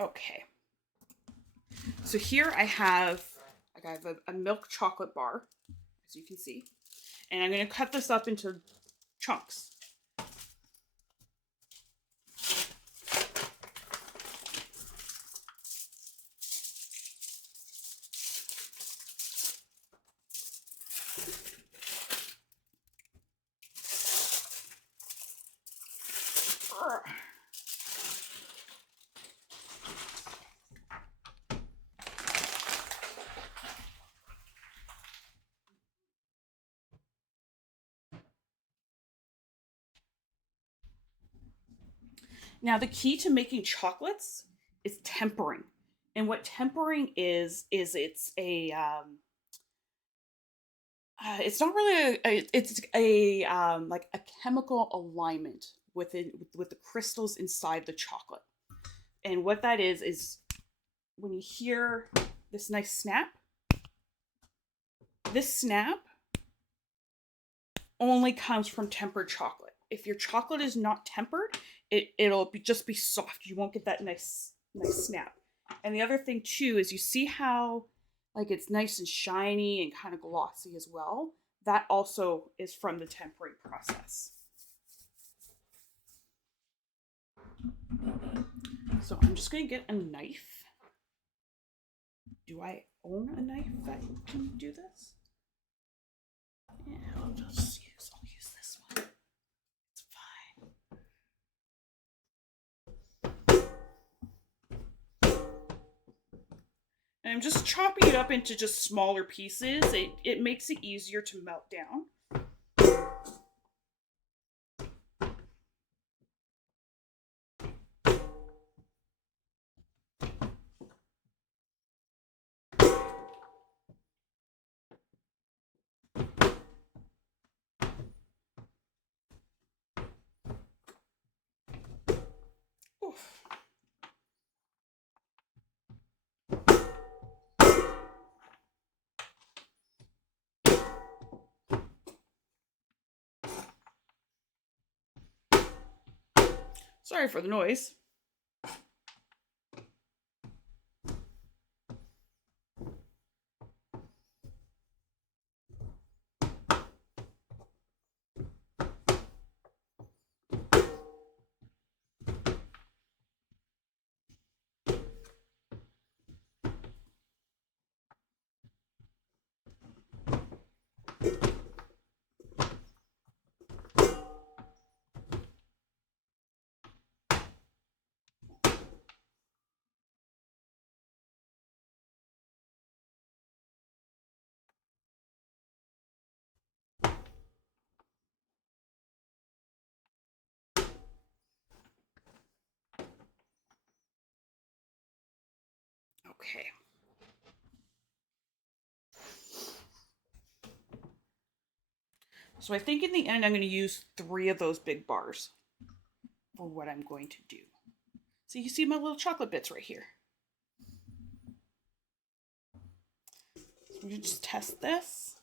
Okay. So here I have a milk chocolate bar, as you can see, and I'm going to cut this up into chunks. Now, the key to making chocolates is tempering. And what tempering is it's not really it's a like a chemical alignment with the crystals inside the chocolate. And what that is when you hear this nice snap, this snap only comes from tempered chocolate. If your chocolate is not tempered, it'll just be soft. You won't get that nice snap. And the other thing too is you see how like it's nice and shiny and kind of glossy as well. That also is from the tempering process. So I'm just gonna get a knife. Do I own a knife that can do this? Yeah, I'll use this one. It's fine. And I'm just chopping it up into just smaller pieces. It makes it easier to melt down. Oof. Sorry for the noise. Okay. So I think in the end I'm going to use 3 of those big bars for what I'm going to do. So you see my little chocolate bits right here. So I'm going to just test this.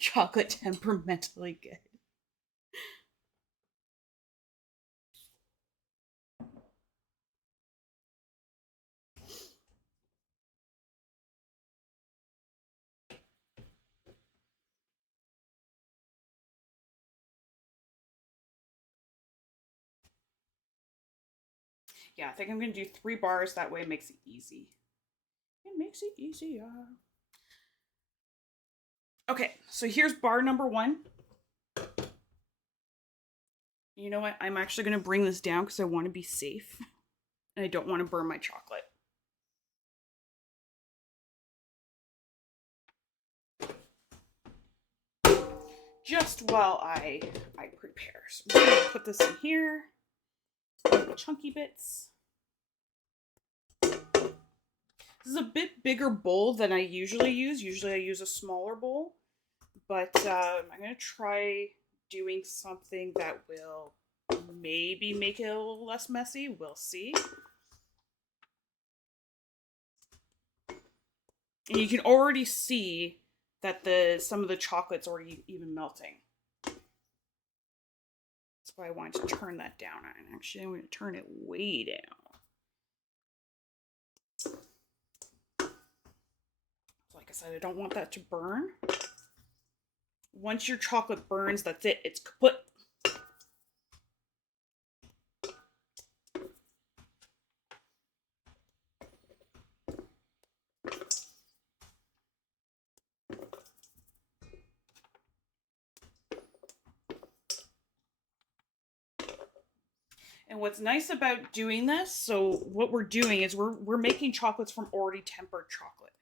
Chocolate temperamentally good. Yeah, I think I'm going to do 3 bars. That way it makes it easy. It makes it easier. Okay, so here's bar number 1. You know what? I'm actually going to bring this down because I want to be safe. And I don't want to burn my chocolate. Just while I prepare. So I'm going to put this in here. The chunky bits. This is a bit bigger bowl than I usually use. Usually I use a smaller bowl. But I'm going to try doing something that will maybe make it a little less messy. We'll see. And you can already see that some of the chocolate's already even melting. That's why I wanted to turn that down. And actually, I'm going to turn it way down. Like I said, I don't want that to burn. Once your chocolate burns, that's it. It's kaput. And what's nice about doing this, so what we're doing is we're making chocolates from already tempered chocolate.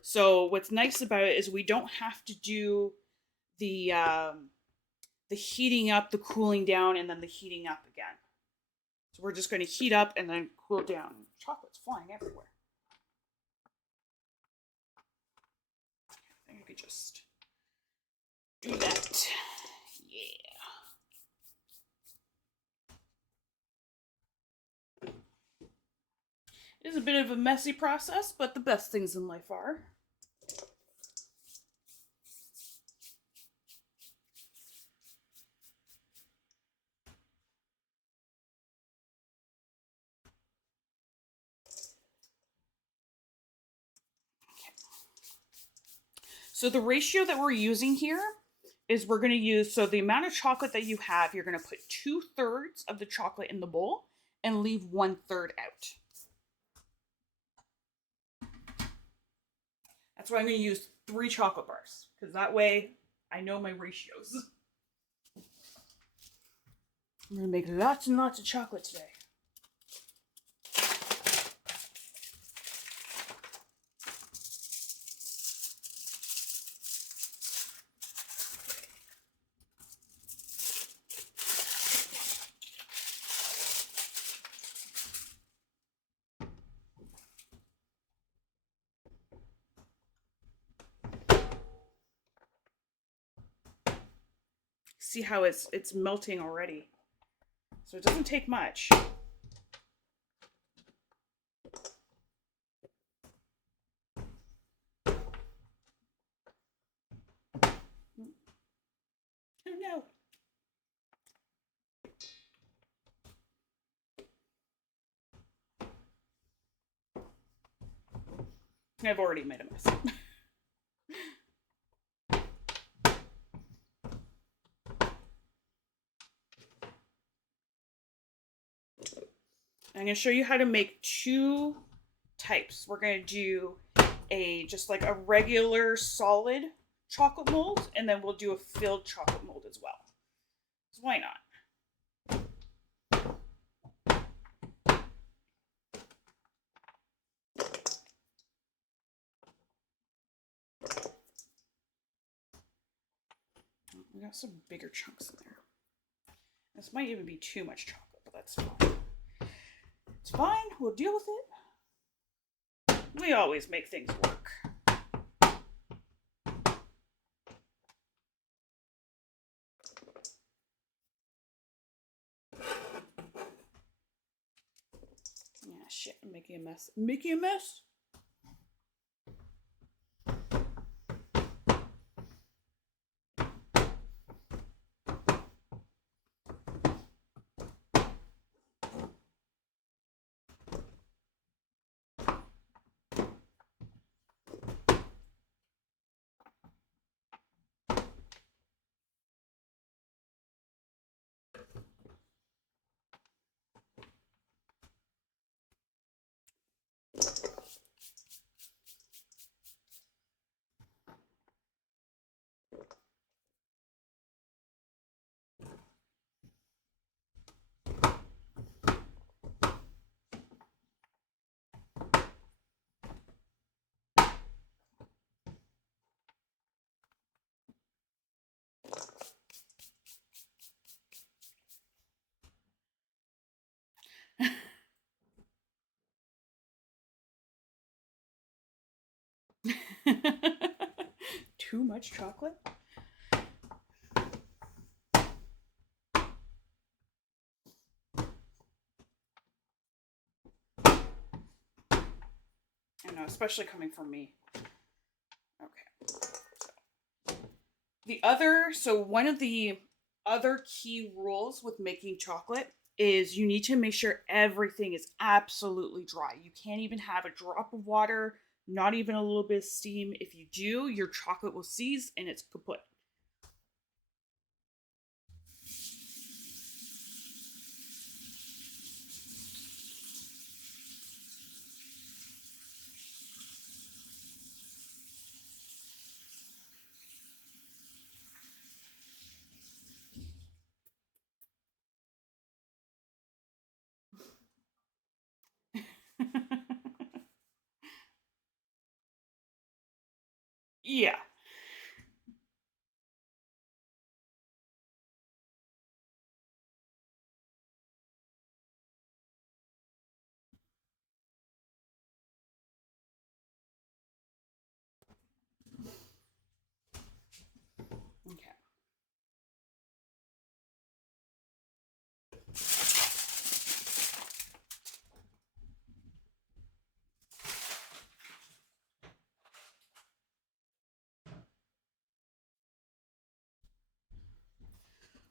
So what's nice about it is we don't have to do the heating up, the cooling down, and then the heating up again. So we're just going to heat up and then cool down. Chocolate's flying everywhere. I think I could just do that. Yeah. It is a bit of a messy process, but the best things in life are. So the ratio that we're using here is we're going to use, so the amount of chocolate that you have, you're going to put 2/3 of the chocolate in the bowl and leave 1/3 out. That's why I'm going to use 3 chocolate bars, because that way I know my ratios. I'm going to make lots and lots of chocolate today. See how it's melting already. So it doesn't take much. Oh no. I've already made a mess. I'm going to show you how to make 2 types. We're going to do just like a regular solid chocolate mold, and then we'll do a filled chocolate mold as well. So why not? We got some bigger chunks in there. This might even be too much chocolate, but that's fine. It's fine. We'll deal with it. We always make things work. Yeah, shit, I'm making a mess. Making a mess? Too much chocolate? I know, especially coming from me. Okay. So So one of the other key rules with making chocolate is you need to make sure everything is absolutely dry. You can't even have a drop of water, not even a little bit of steam. If you do, your chocolate will seize and it's kaput. Yeah. Okay.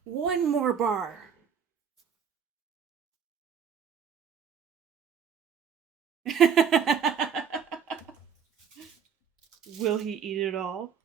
One more bar. Will he eat it all?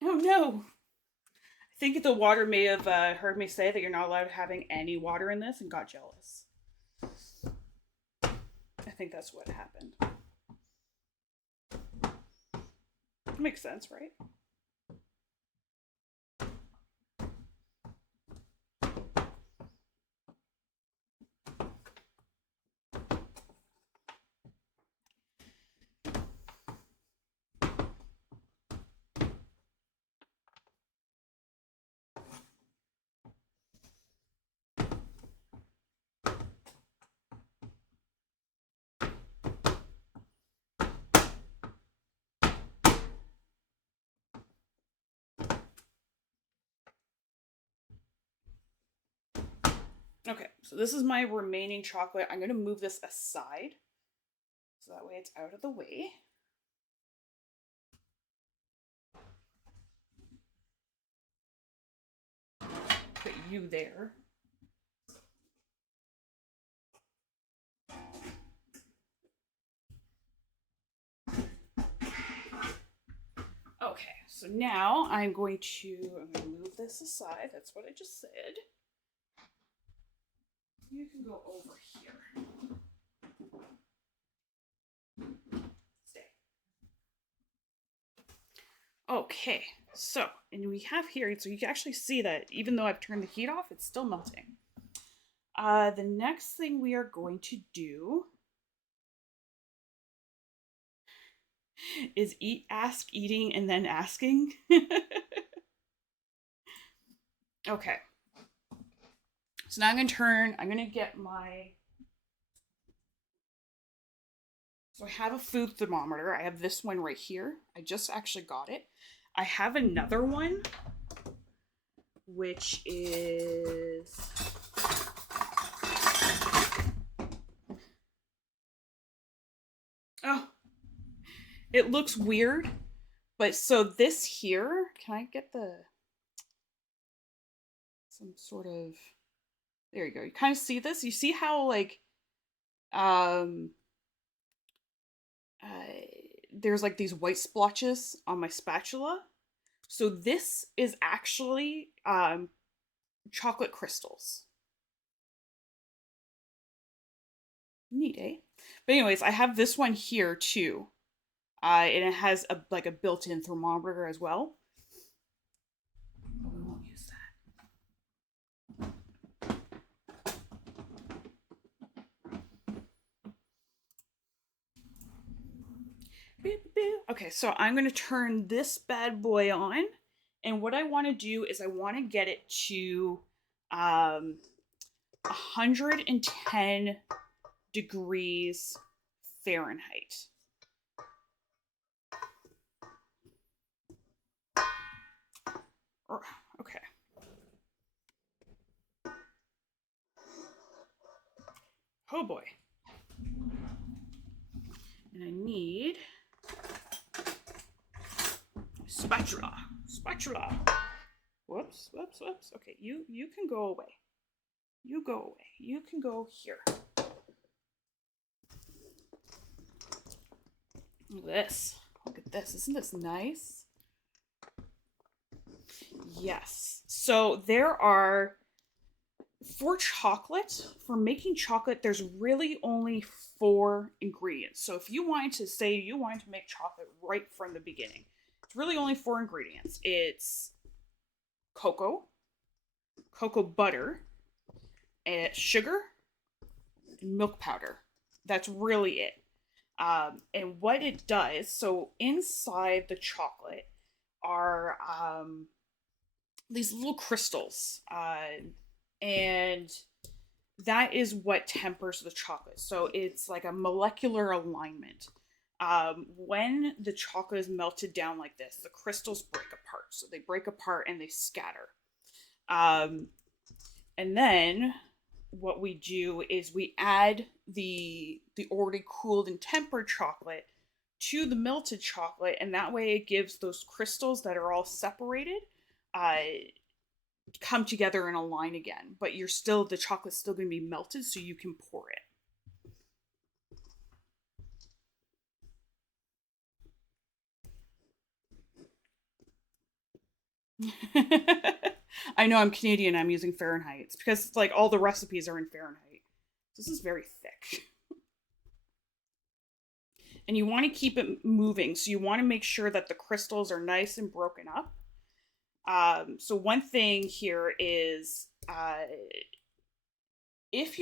Oh no. I think the water may have heard me say that you're not allowed having any water in this and got jealous. I think that's what happened. Makes sense, right? Okay, so this is my remaining chocolate. I'm going to move this aside so that way it's out of the way. Put you there. Okay, so now I'm going to move this aside. That's what I just said. You can go over here. Stay. Okay, so, and we have here, so you can actually see that even though I've turned the heat off, it's still melting. The next thing we are going to do is ask, eating, and then asking. Okay. So now I'm going to get my, so I have a food thermometer. I have this one right here. I just actually got it. I have another one, which is, oh, it looks weird. But so this here, can I get some sort of, there you go. You kind of see this? You see how like, um, uh, there's like these white splotches on my spatula. So this is actually chocolate crystals. Neat, eh? But anyways, I have this one here too. And it has a like a built-in thermometer as well. But we won't use that. Okay, so I'm gonna turn this bad boy on, and what I want to do is I want to get it to 110 degrees Fahrenheit. Okay. Oh boy. And I need spatula. Spatula. Whoops, whoops, whoops. Okay, you can go away. You go away. You can go here. Look at this. Look at this. Isn't this nice? Yes. So there are, for chocolate, for making chocolate, there's really only 4 ingredients. So if you wanted to say you wanted to make chocolate right from the beginning, it's really only 4 ingredients. It's cocoa, cocoa butter, and sugar, and milk powder. That's really it. And what it does, so inside the chocolate are these little crystals, and that is what tempers the chocolate. So it's like a molecular alignment. When the chocolate is melted down like this, the crystals break apart. So they break apart and they scatter. And then what we do is we add the already cooled and tempered chocolate to the melted chocolate, and that way it gives those crystals that are all separated come together and align again. But the chocolate's still going to be melted, so you can pour it. I know I'm Canadian. I'm using Fahrenheit. It's because it's like all the recipes are in Fahrenheit. This is very thick. And you want to keep it moving. So you want to make sure that the crystals are nice and broken up. So one thing here is if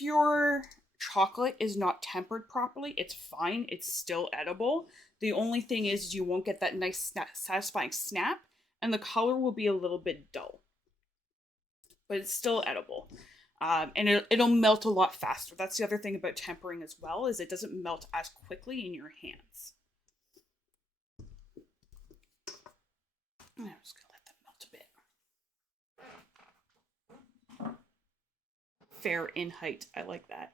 your chocolate is not tempered properly, it's fine. It's still edible. The only thing is you won't get that nice satisfying snap, and the color will be a little bit dull. But it's still edible. And it'll melt a lot faster. That's the other thing about tempering as well, is it doesn't melt as quickly in your hands. I'm just gonna let that melt a bit. Fair in height. I like that.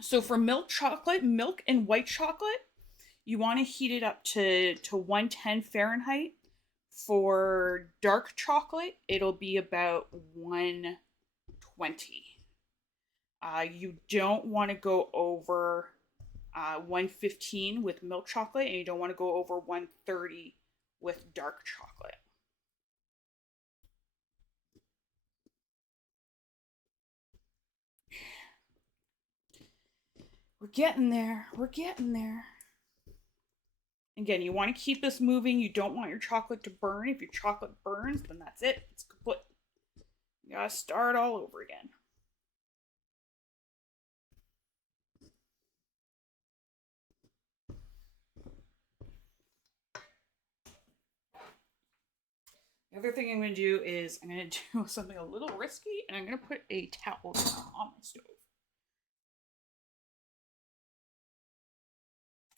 So for milk and white chocolate, you want to heat it up to 110 Fahrenheit. For dark chocolate, it'll be about 120. You don't want to go over 115 with milk chocolate, and you don't want to go over 130 with dark chocolate. We're getting there. We're getting there. Again, you want to keep this moving. You don't want your chocolate to burn. If your chocolate burns, then that's it. It's kaput. You gotta start all over again. The other thing I'm going to do is I'm going to do something a little risky, and I'm going to put a towel down on my stove.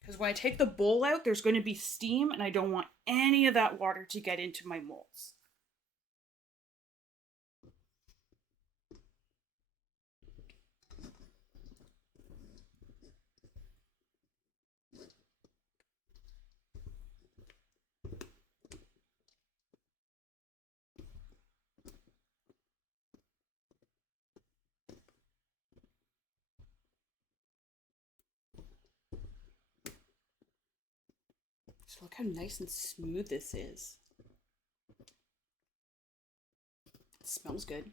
Because when I take the bowl out, there's going to be steam, and I don't want any of that water to get into my molds. So look how nice and smooth this is. It smells good.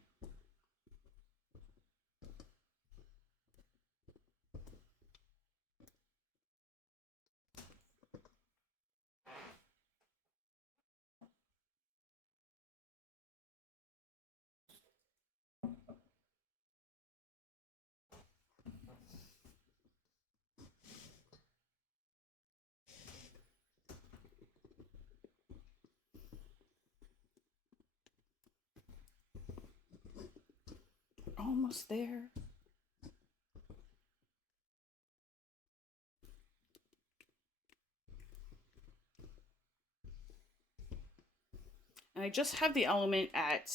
Almost there. And I just have the element at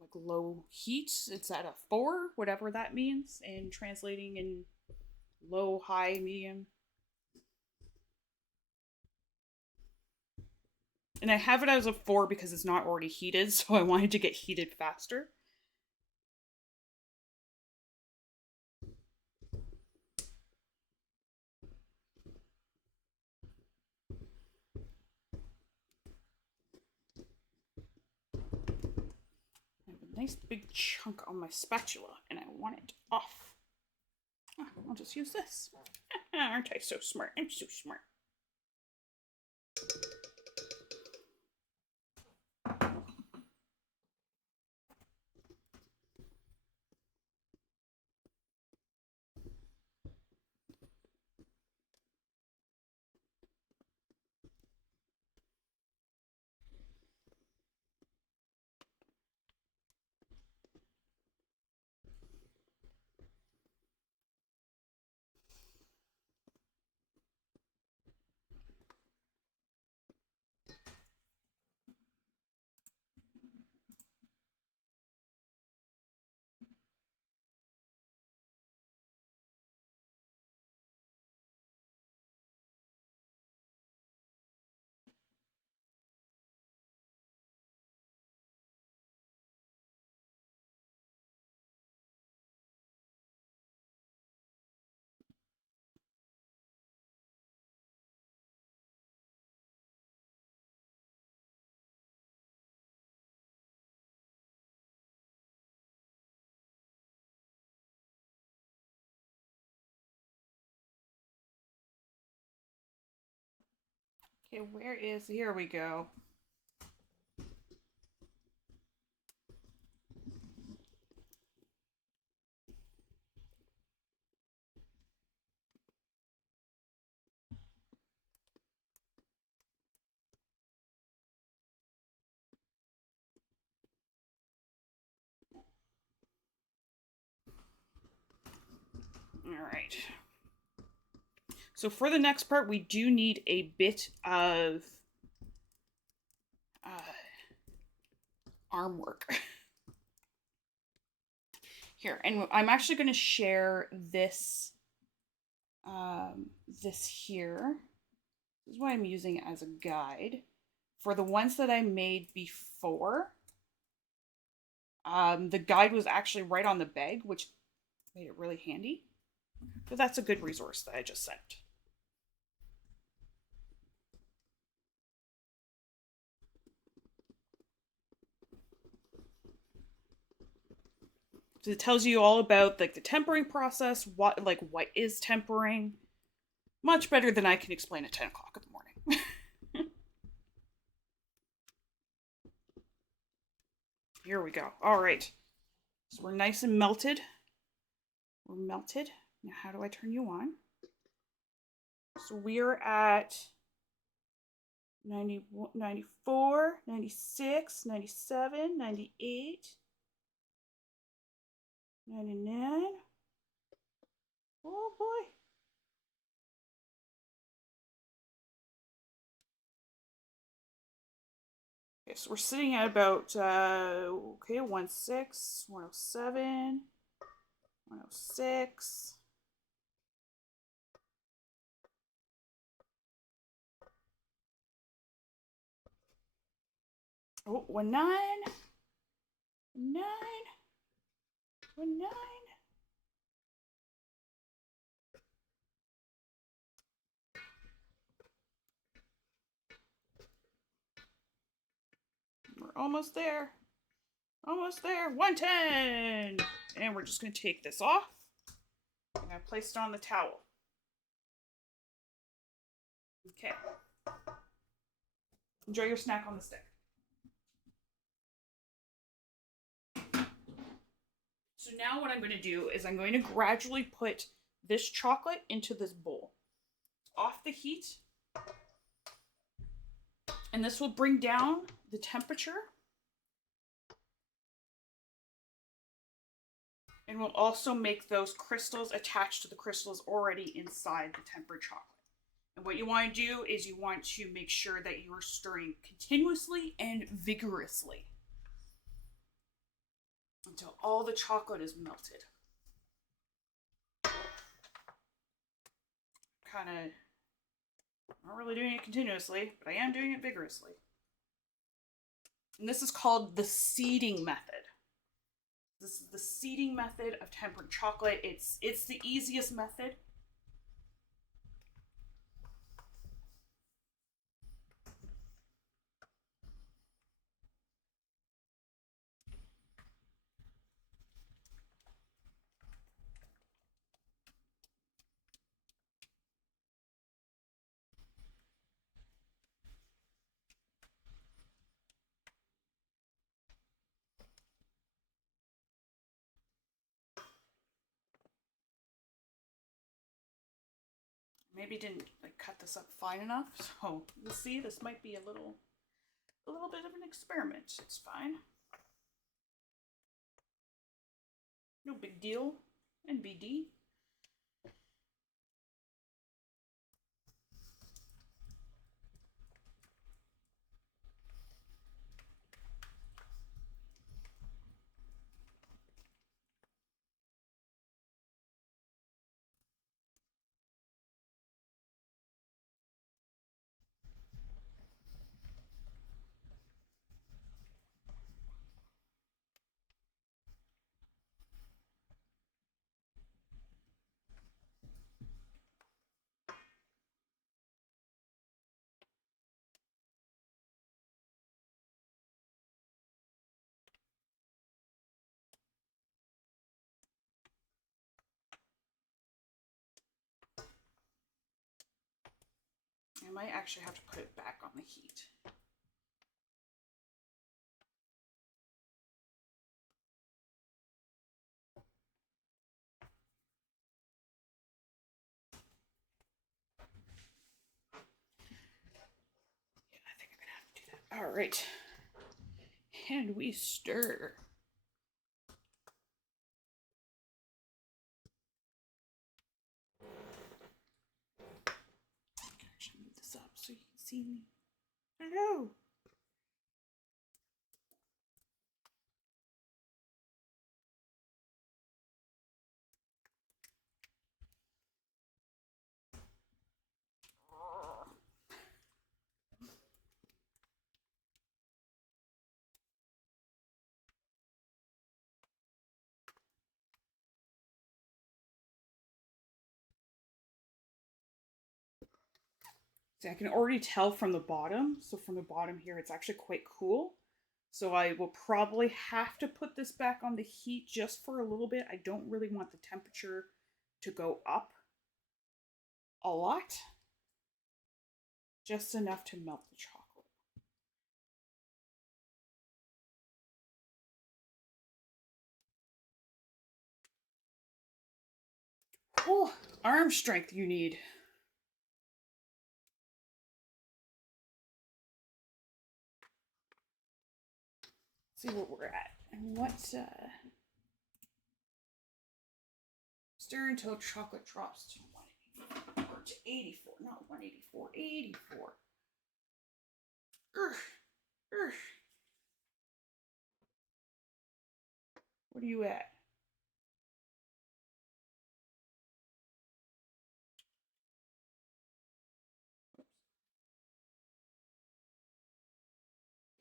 like low heat. It's at a 4, whatever that means, and translating in low, high, medium. And I have it as a 4 because it's not already heated, so I wanted to get heated faster. I have a nice big chunk on my spatula, and I want it off. I'll just use this. Aren't I so smart? I'm so smart. Okay, where is... Here we go. All right. So for the next part, we do need a bit of arm work. Here, and I'm actually going to share this this here. This is what I'm using as a guide. For the ones that I made before, the guide was actually right on the bag, which made it really handy. So that's a good resource that I just sent. So it tells you all about like the tempering process, what is tempering. Much better than I can explain at 10 o'clock in the morning. Here we go. All right. So we're nice and melted. We're melted. Now how do I turn you on? So we're at 90, 94, 96, 97, 98, 99. Oh boy. Okay, so we're sitting at about, 106, 107, 106. Oh, 19, 9, 19. almost there. Almost there. 110. And we're just going to take this off. I'm going to place it on the towel. Okay. Enjoy your snack on the stick. So now what I'm going to do is I'm going to gradually put this chocolate into this bowl. Off the heat. And this will bring down the temperature. And will also make those crystals attached to the crystals already inside the tempered chocolate. And what you want to do is you want to make sure that you are stirring continuously and vigorously until all the chocolate is melted. Kind of not really doing it continuously, but I am doing it vigorously. And this is called the seeding method. This is the seeding method of tempered chocolate. It's the easiest method. Maybe didn't cut this up fine enough, so we'll see. This might be a little bit of an experiment. It's fine. No big deal. NBD. I might actually have to put it back on the heat. Yeah, I think I'm gonna have to do that. All right. And we stir. I can actually move this up so you can see me. Hello. See, I can already tell from the bottom. So from the bottom here, it's actually quite cool. So I will probably have to put this back on the heat just for a little bit. I don't really want the temperature to go up a lot. Just enough to melt the chocolate. Oh, arm strength you need. See what we're at. And what, stir until chocolate drops to 184, or to 84, not 184, 84. Urgh. What are you at?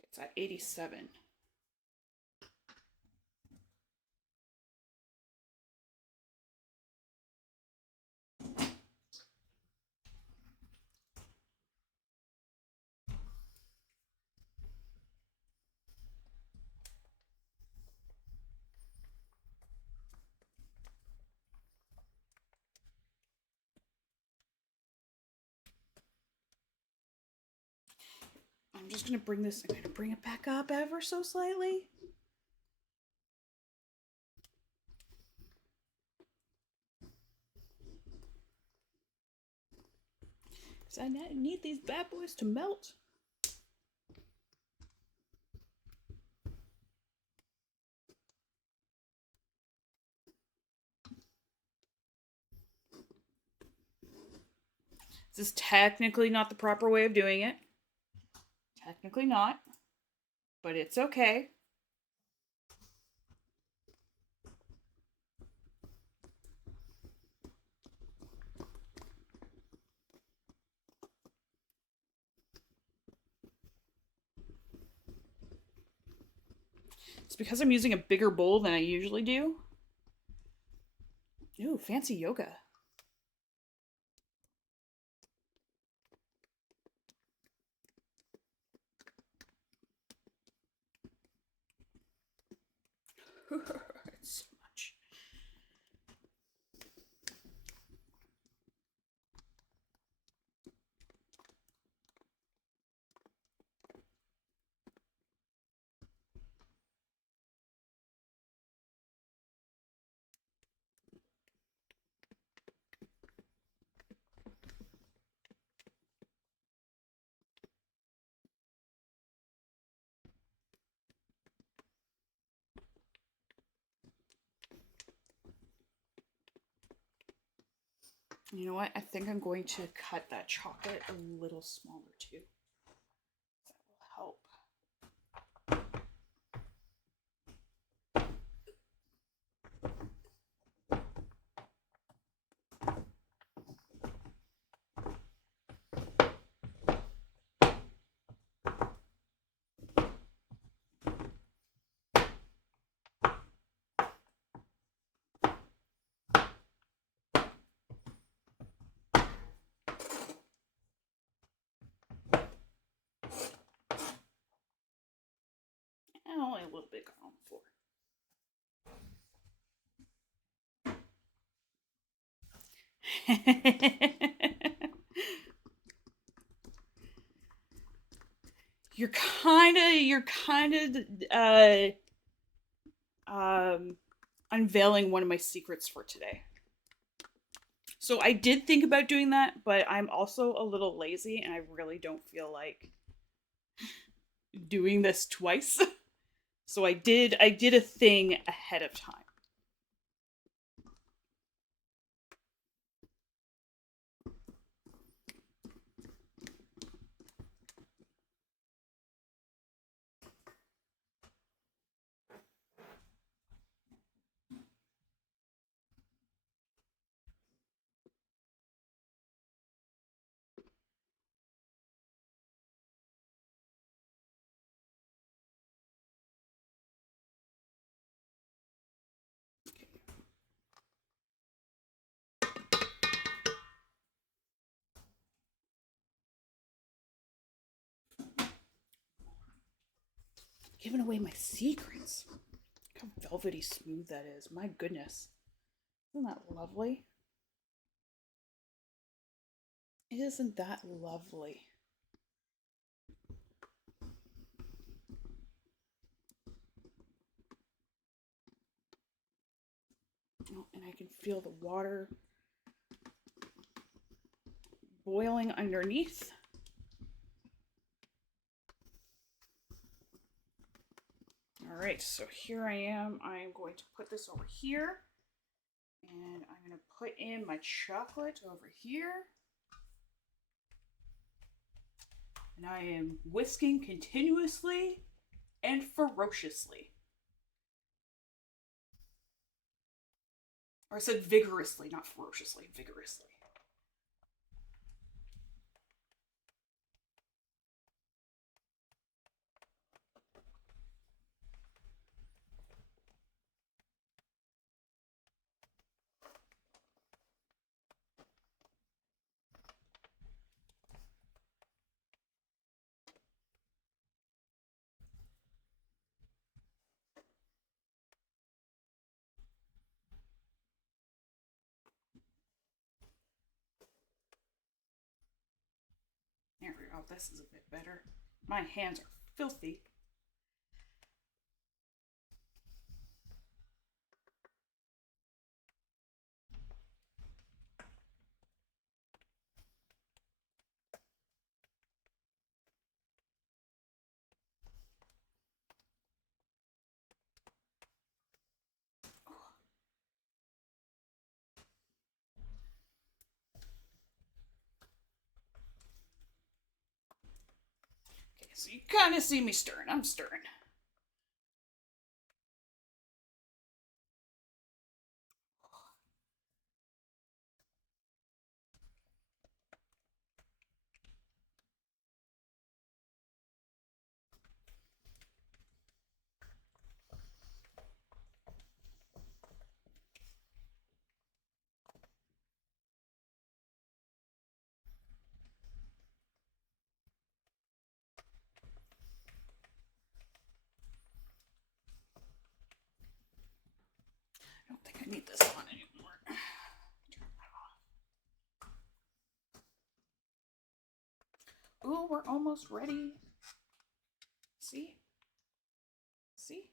It's at 87. I'm just gonna bring this. I'm gonna bring it back up ever so slightly. Because I need these bad boys to melt. This is technically not the proper way of doing it. Technically not. But it's okay. It's because I'm using a bigger bowl than I usually do. Ooh, fancy yoga. It's so much. You know what? I think I'm going to cut that chocolate a little smaller too. That will help. And only a little bit got on the floor. you're kind of unveiling one of my secrets for today. So I did think about doing that, but I'm also a little lazy and I really don't feel like doing this twice. So I did a thing ahead of time. Giving away my secrets. Look how velvety smooth that is. My goodness. Isn't that lovely? Isn't that lovely? Oh, and I can feel the water boiling underneath. All right, so here I am. I am going to put this over here. And I'm going to put in my chocolate over here. And I am whisking continuously and ferociously. Or I said vigorously, not ferociously, vigorously. There we go. This is a bit better. My hands are filthy. Okay, so you kind of see me stirring. I'm stirring. I don't think I need this on anymore. Turn that off. Ooh, we're almost ready. See? See?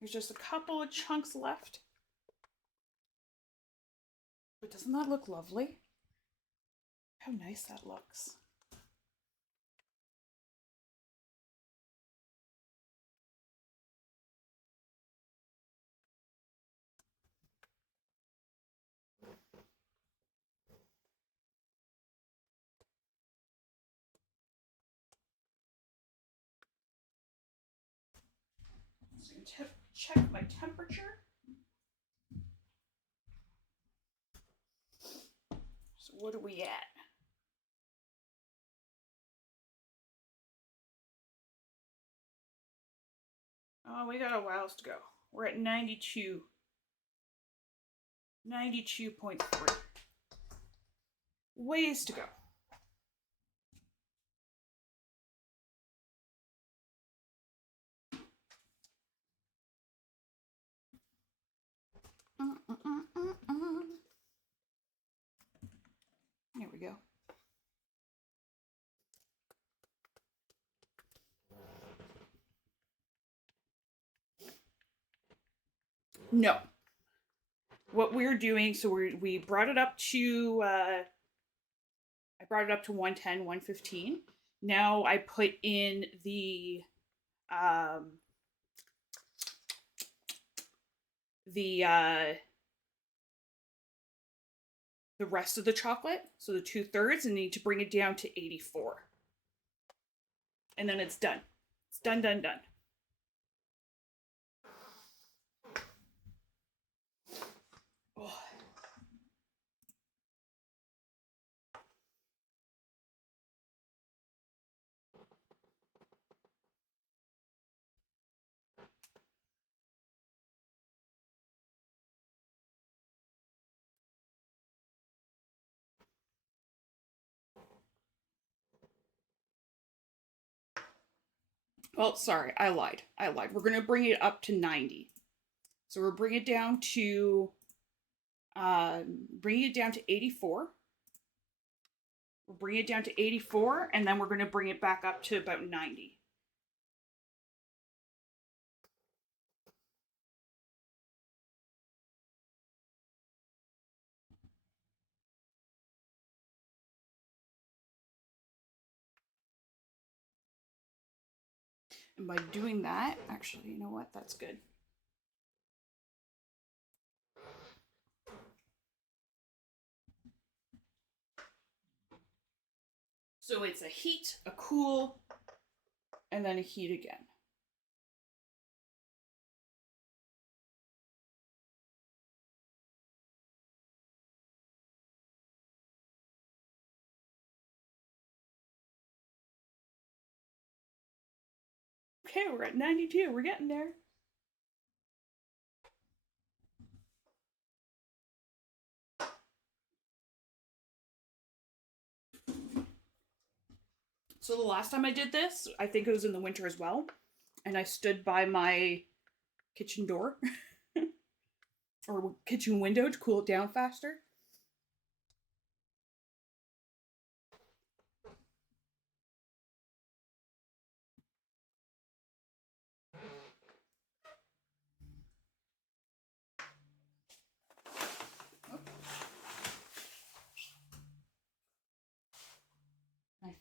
There's just a couple of chunks left. But doesn't that look lovely? How nice that looks. So check my temperature. So what are we at? Oh, we got a while to go. We're at 92. 92.3. Ways to go. There we go. No. What we're doing, so we brought it up to, I brought it up to 110, 115. Now I put in um, the rest of the chocolate, so the 2/3, and need to bring it down to 84. And then it's done. It's done, done, done. Oh. Well, sorry, I lied. We're going to bring it up to 90. So we're bringing it down to bringing it down to 84. We'll bring it down to 84, and then we're going to bring it back up to about 90. And by doing that, actually, you know what? That's good. So it's a heat, a cool, and then a heat again. Okay, we're at 92. We're getting there. So the last time I did this, I think it was in the winter as well, and I stood by my kitchen door or kitchen window to cool it down faster.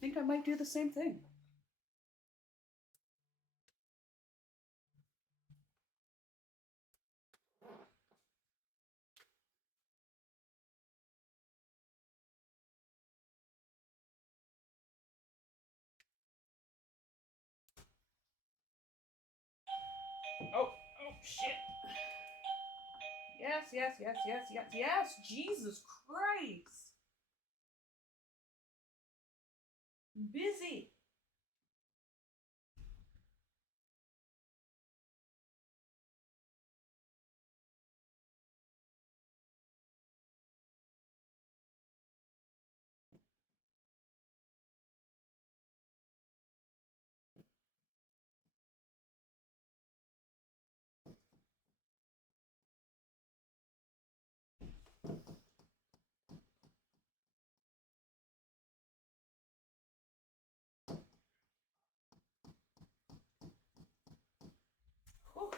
think I might do the same thing. Oh, shit. Yes, yes, yes, yes, yes, yes. Jesus Christ. Busy. Whew.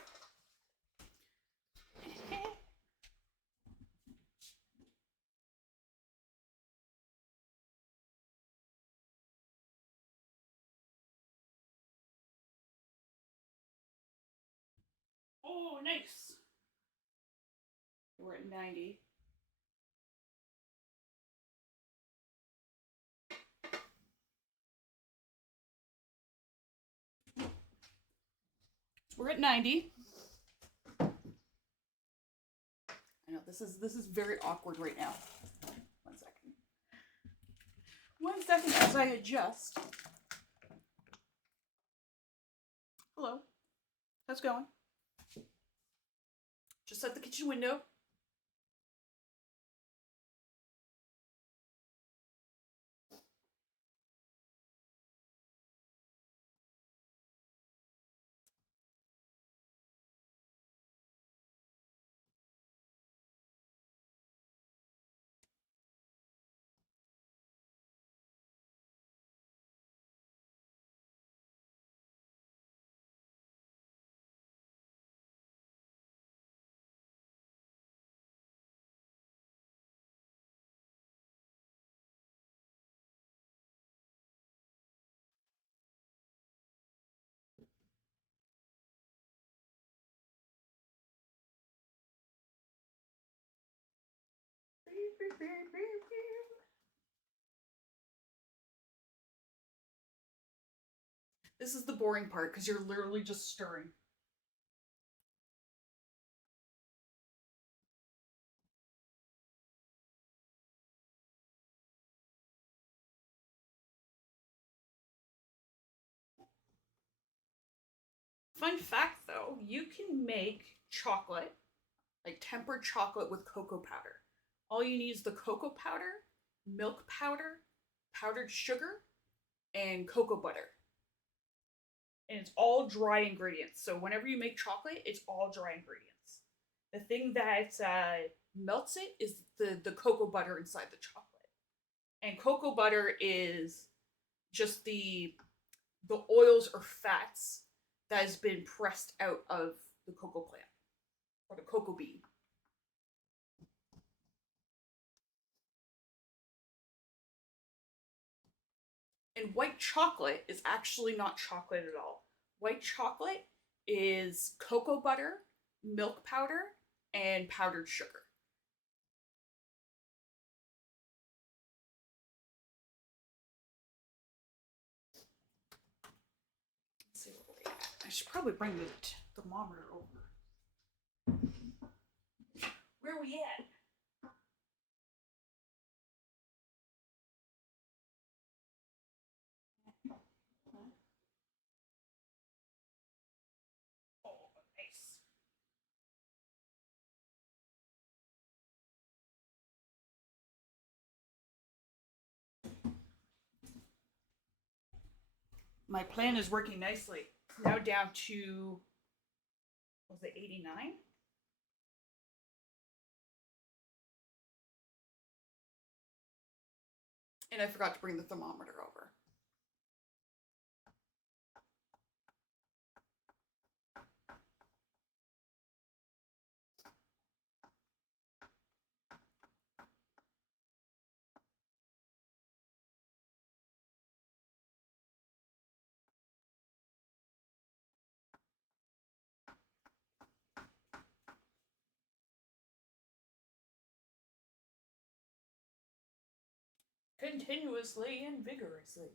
Oh, nice. We're at 90. We're at 90. I know this is very awkward right now. 1 second. 1 second as I adjust. Hello. How's it going? Just at the kitchen window. This is the boring part because you're literally just stirring. Fun fact though, you can make chocolate, like tempered chocolate with cocoa powder. All you need is the cocoa powder, milk powder, powdered sugar, and cocoa butter. And it's all dry ingredients. So whenever you make chocolate, it's all dry ingredients. The thing that melts it is the cocoa butter inside the chocolate. And cocoa butter is just the oils or fats that has been pressed out of the cocoa plant or the cocoa bean. And white chocolate is actually not chocolate at all. White chocolate is cocoa butter, milk powder, and powdered sugar. Let's see what we're at. I should probably bring the thermometer over. Where are we at? Oh, nice. My plan is working nicely. Now down to, was it 89? And I forgot to bring the thermometer over. continuously and vigorously.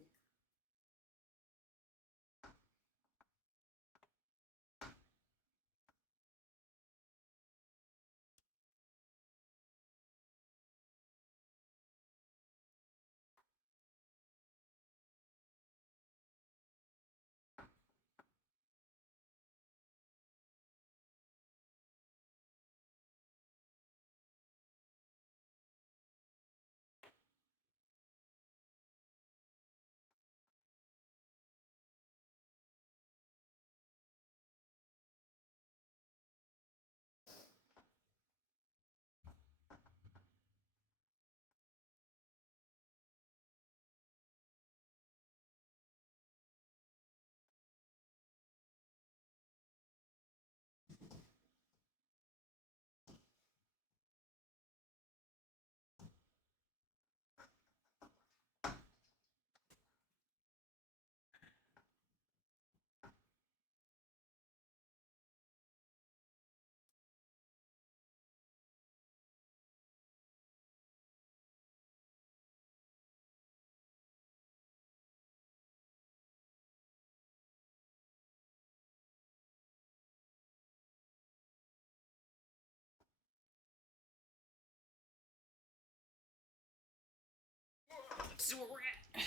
Let's see where we're at.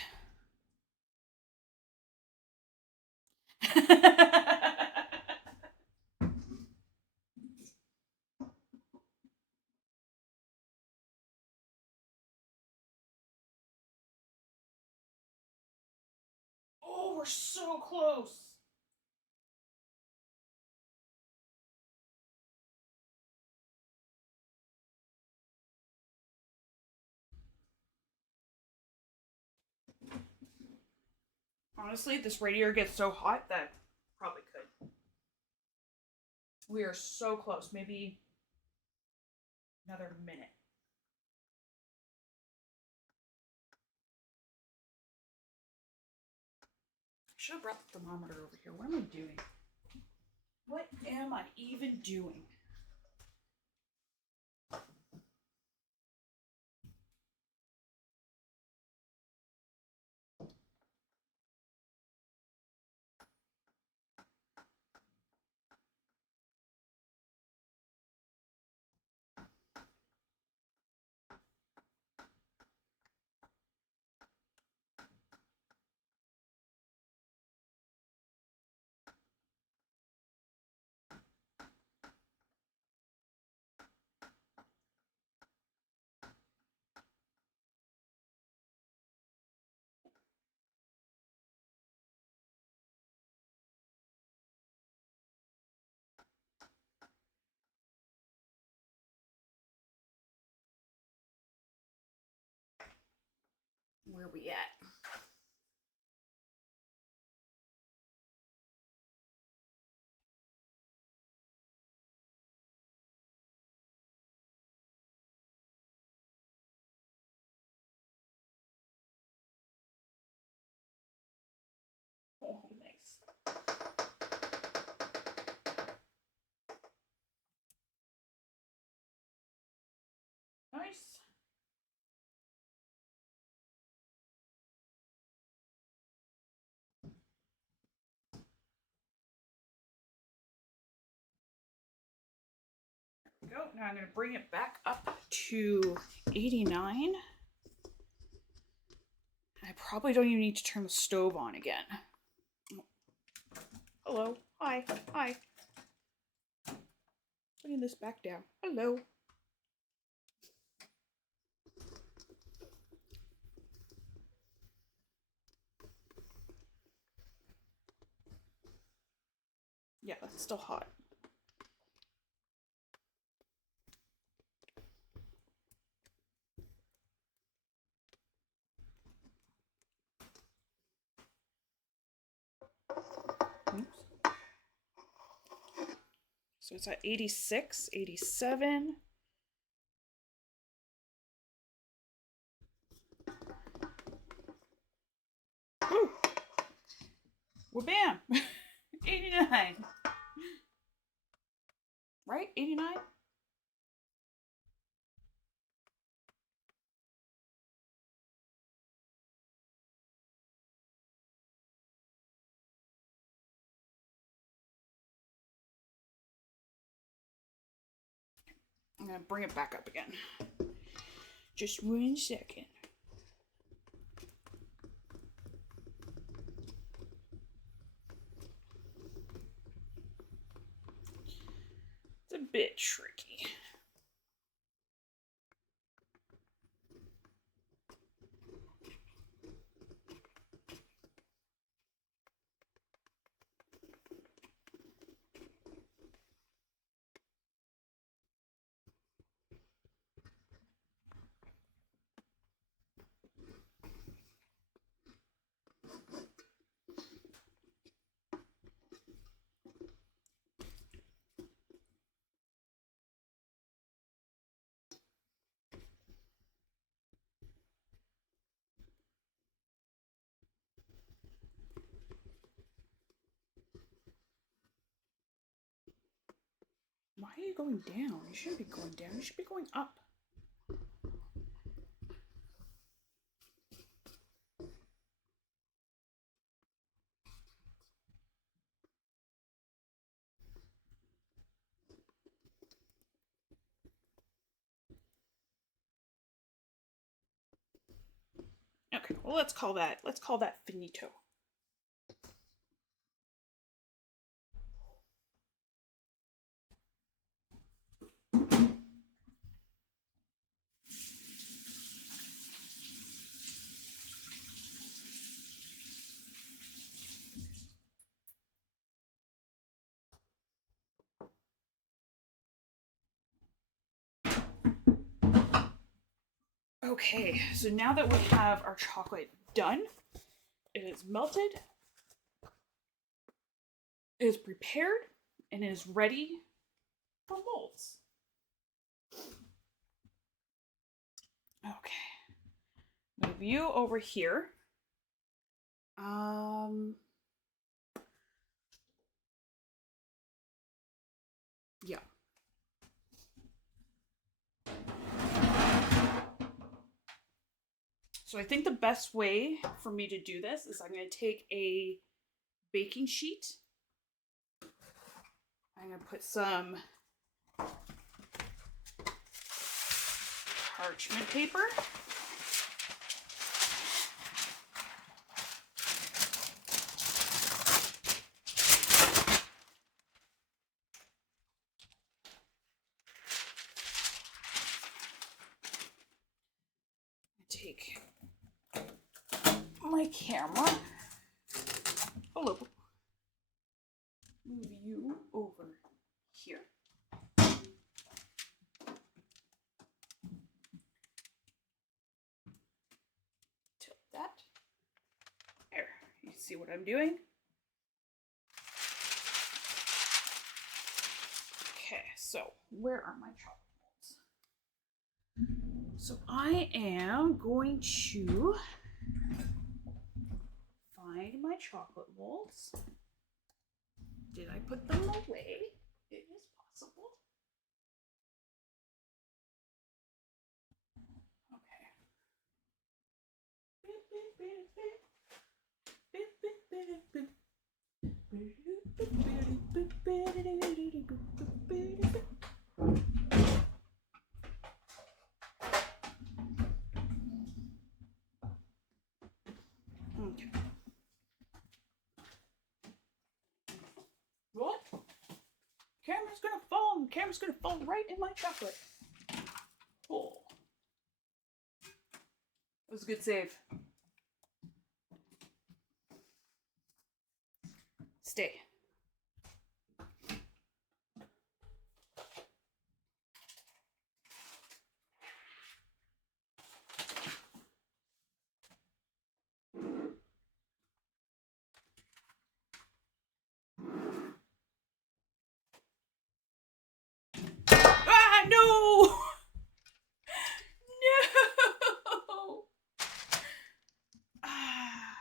Oh, we're so close. Honestly, this radiator gets so hot that probably could. We are so close. Maybe another minute. I should have brought the thermometer over here. What am I doing? What am I even doing? Where are we at? Oh, nice. Nice. There we go. Now I'm going to bring it back up to 89. I probably don't even need to turn the stove on again. Hello. Hi. Hi. Putting this back down. Hello. Yeah, that's still hot. Oops. So it's at 86, 87. Woo! Well, bam! 89. Right? 89? I'm gonna bring it back up again. Just 1 second. It's a bit tricky. Why are you going down? You shouldn't be going down. You should be going up. Okay, well let's call that finito. Okay, so now that we have our chocolate done, it is melted, it is prepared, and it is ready for molds. Okay. Move you over here. Yeah. So I think the best way for me to do this is I'm going to take a baking sheet. I'm going to put some parchment paper. Take my camera. Hello. Move you over here. Tilt that. There. You see what I'm doing? Okay, so where are my chocolate molds? So I am going to find my chocolate molds. Did I put them away? It is possible. Okay. Okay. What? Camera's gonna fall. The camera's gonna fall right in my chocolate. Oh. That was a good save. Stay. Ah, no! No! Ah.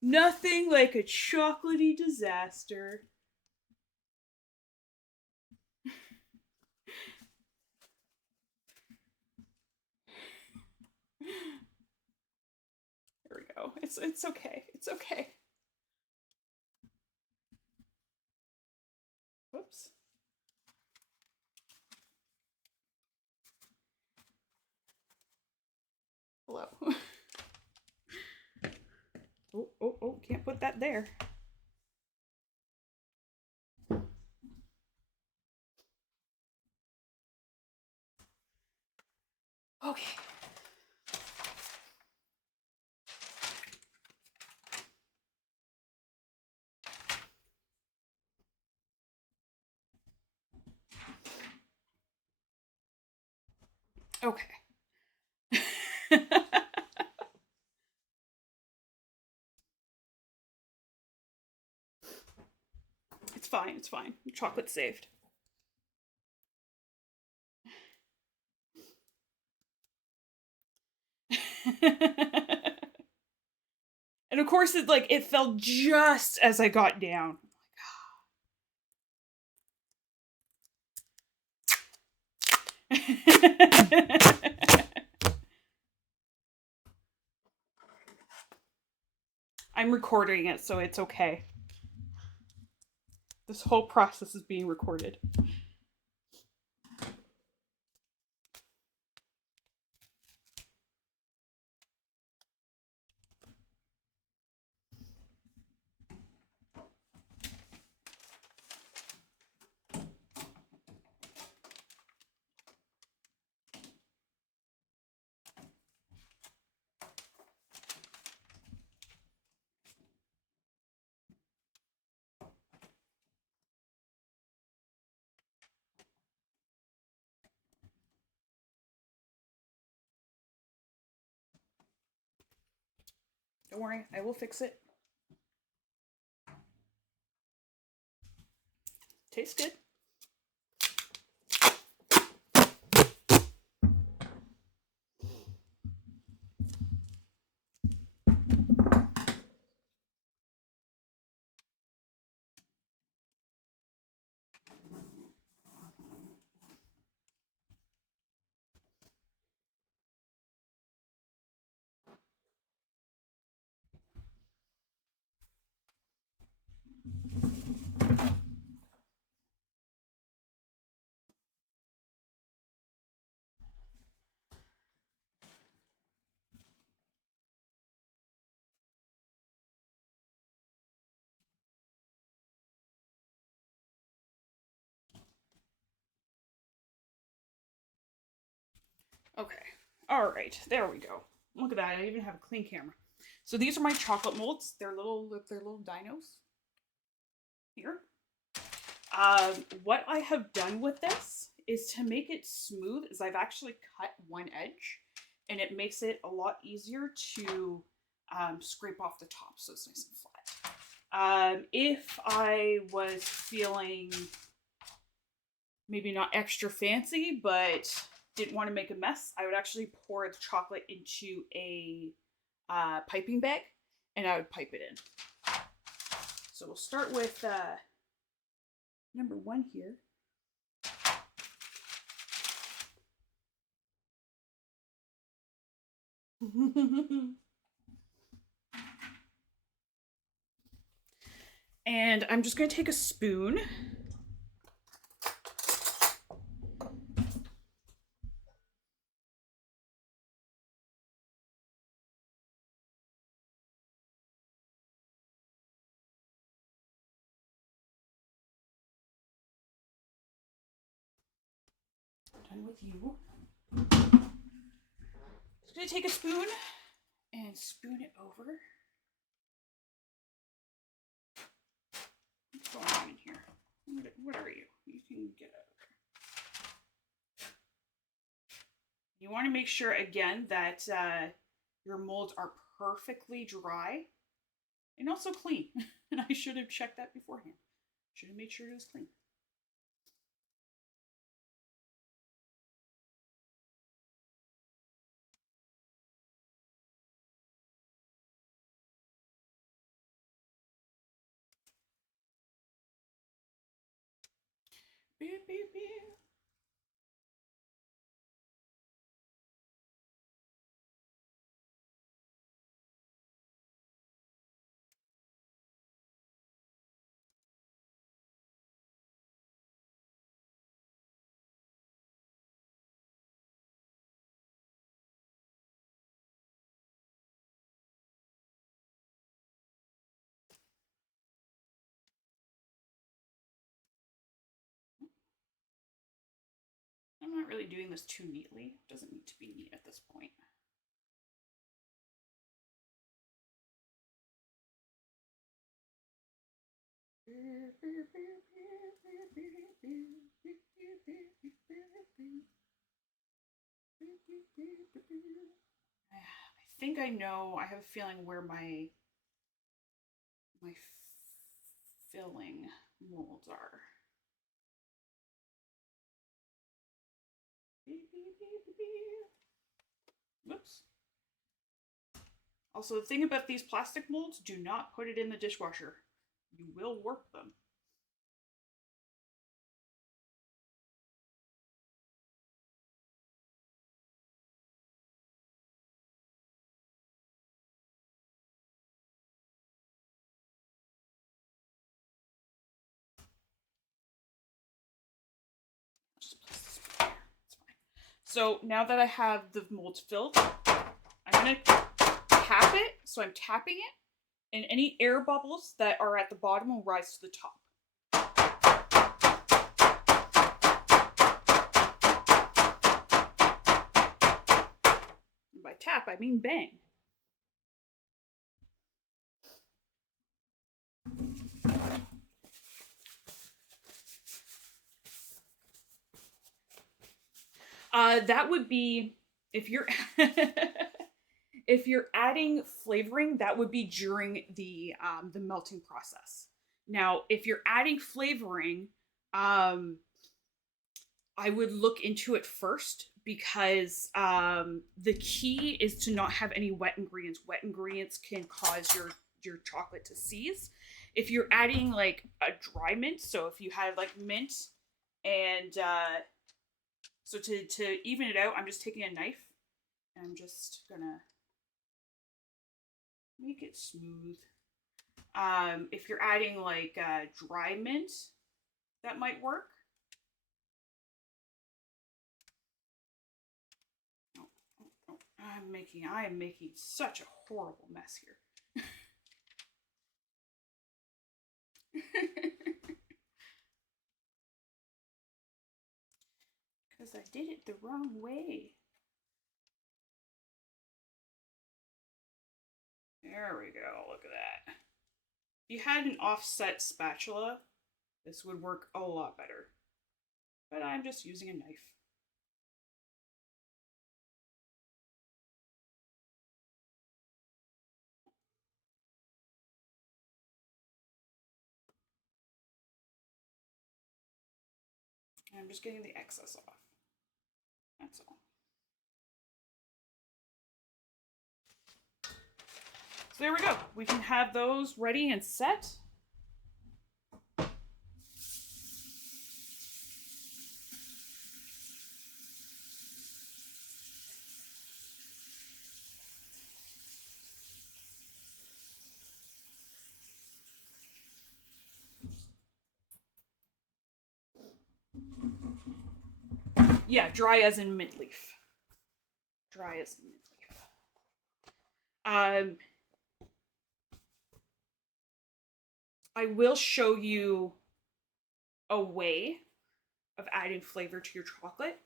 Nothing like a chocolatey disaster. There we go. It's okay. It's okay. Hello. Oh, can't put that there. Okay. Okay. It's fine, it's fine. Chocolate's saved. And of course it fell just as I got down. I'm recording it, so it's okay. This whole process is being recorded. Don't worry, I will fix it. Tastes good. Okay. All right. There we go. Look at that. I even have a clean camera. So these are my chocolate molds. They're little dinos. Here. What I have done with this is to make it smooth is I've actually cut one edge, and it makes it a lot easier to scrape off the top, so it's nice and flat. If I was feeling maybe not extra fancy, but didn't want to make a mess, I would actually pour the chocolate into a piping bag, and I would pipe it in. So we'll start with number 1 here. And I'm just going to take a spoon. Done with you. Just going to take a spoon and spoon it over. What's going on in here? What are you? You can get out of there. You want to make sure, again, that your molds are perfectly dry and also clean. And I should have checked that beforehand. Should have made sure it was clean. Beep, beep, beep. really doing this too neatly. It doesn't need to be neat at this point. I think I know, I have a feeling where my filling molds are. Whoops. Also, the thing about these plastic molds, do not put it in the dishwasher. You will warp them. So now that I have the molds filled, I'm gonna tap it. So I'm tapping it, and any air bubbles that are at the bottom will rise to the top. And by tap, I mean bang. That would be if you're if you're adding flavoring, that would be during the melting process. Now, if you're adding flavoring, I would look into it first because the key is to not have any wet ingredients. Wet ingredients can cause your chocolate to seize. If you're adding like a dry mint, so if you had like mint and so to even it out, I'm just taking a knife and I'm just gonna make it smooth. If you're adding like dry mint, that might work. I am making such a horrible mess here. Because I did it the wrong way. There we go, look at that. If you had an offset spatula, this would work a lot better. But I'm just using a knife. And I'm just getting the excess off. That's all. So there we go. We can have those ready and set. Yeah, dry as in mint leaf. Dry as in mint leaf. I will show you a way of adding flavor to your chocolate.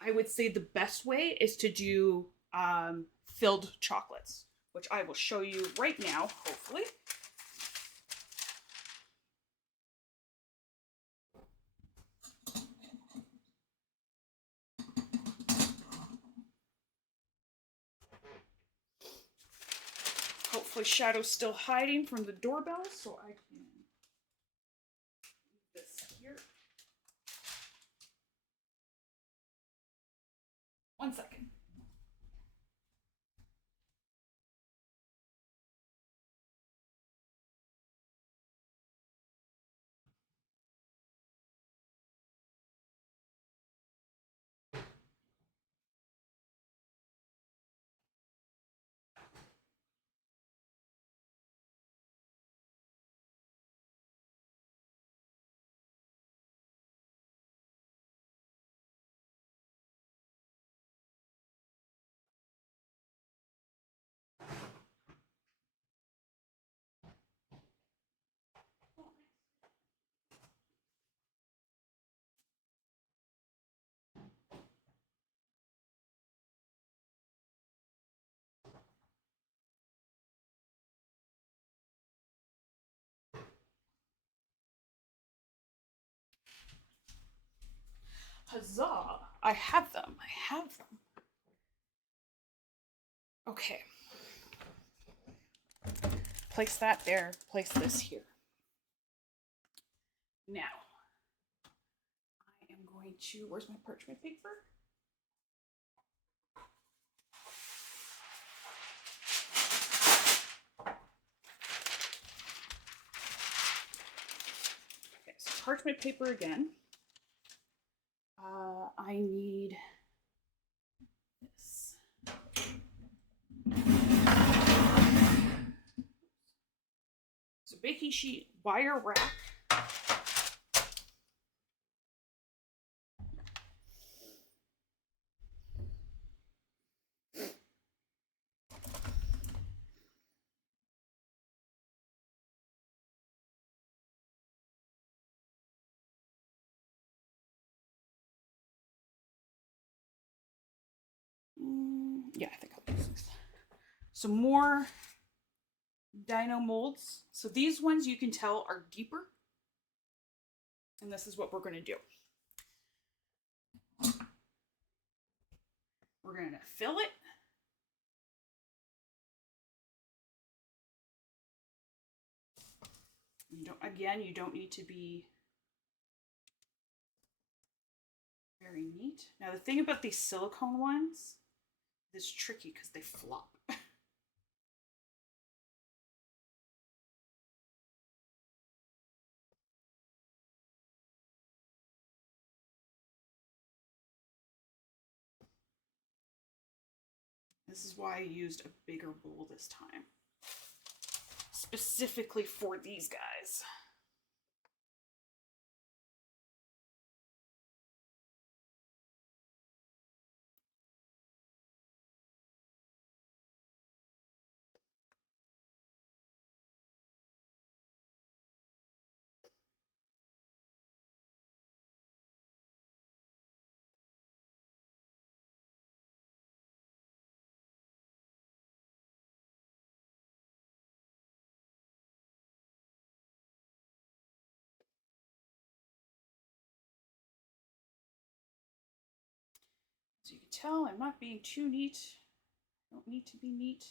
I would say the best way is to do filled chocolates, which I will show you right now, hopefully. Hopefully Shadow's still hiding from the doorbell, so I can leave this here. 1 second. I have them. I have them. Okay. Place that there. Place this here. Now, I am going to, where's my parchment paper? Okay, so parchment paper again. I need this. So baking sheet, wire wrap. Yeah, I think I'll use this. Some more Dino molds. So these ones you can tell are deeper. And this is what we're going to do. We're going to fill it. You don't need to be very neat. Now the thing about these silicone ones is tricky because they flop. This is why I used a bigger bowl this time. Specifically for these guys. As you can tell, I'm not being too neat. I don't need to be neat.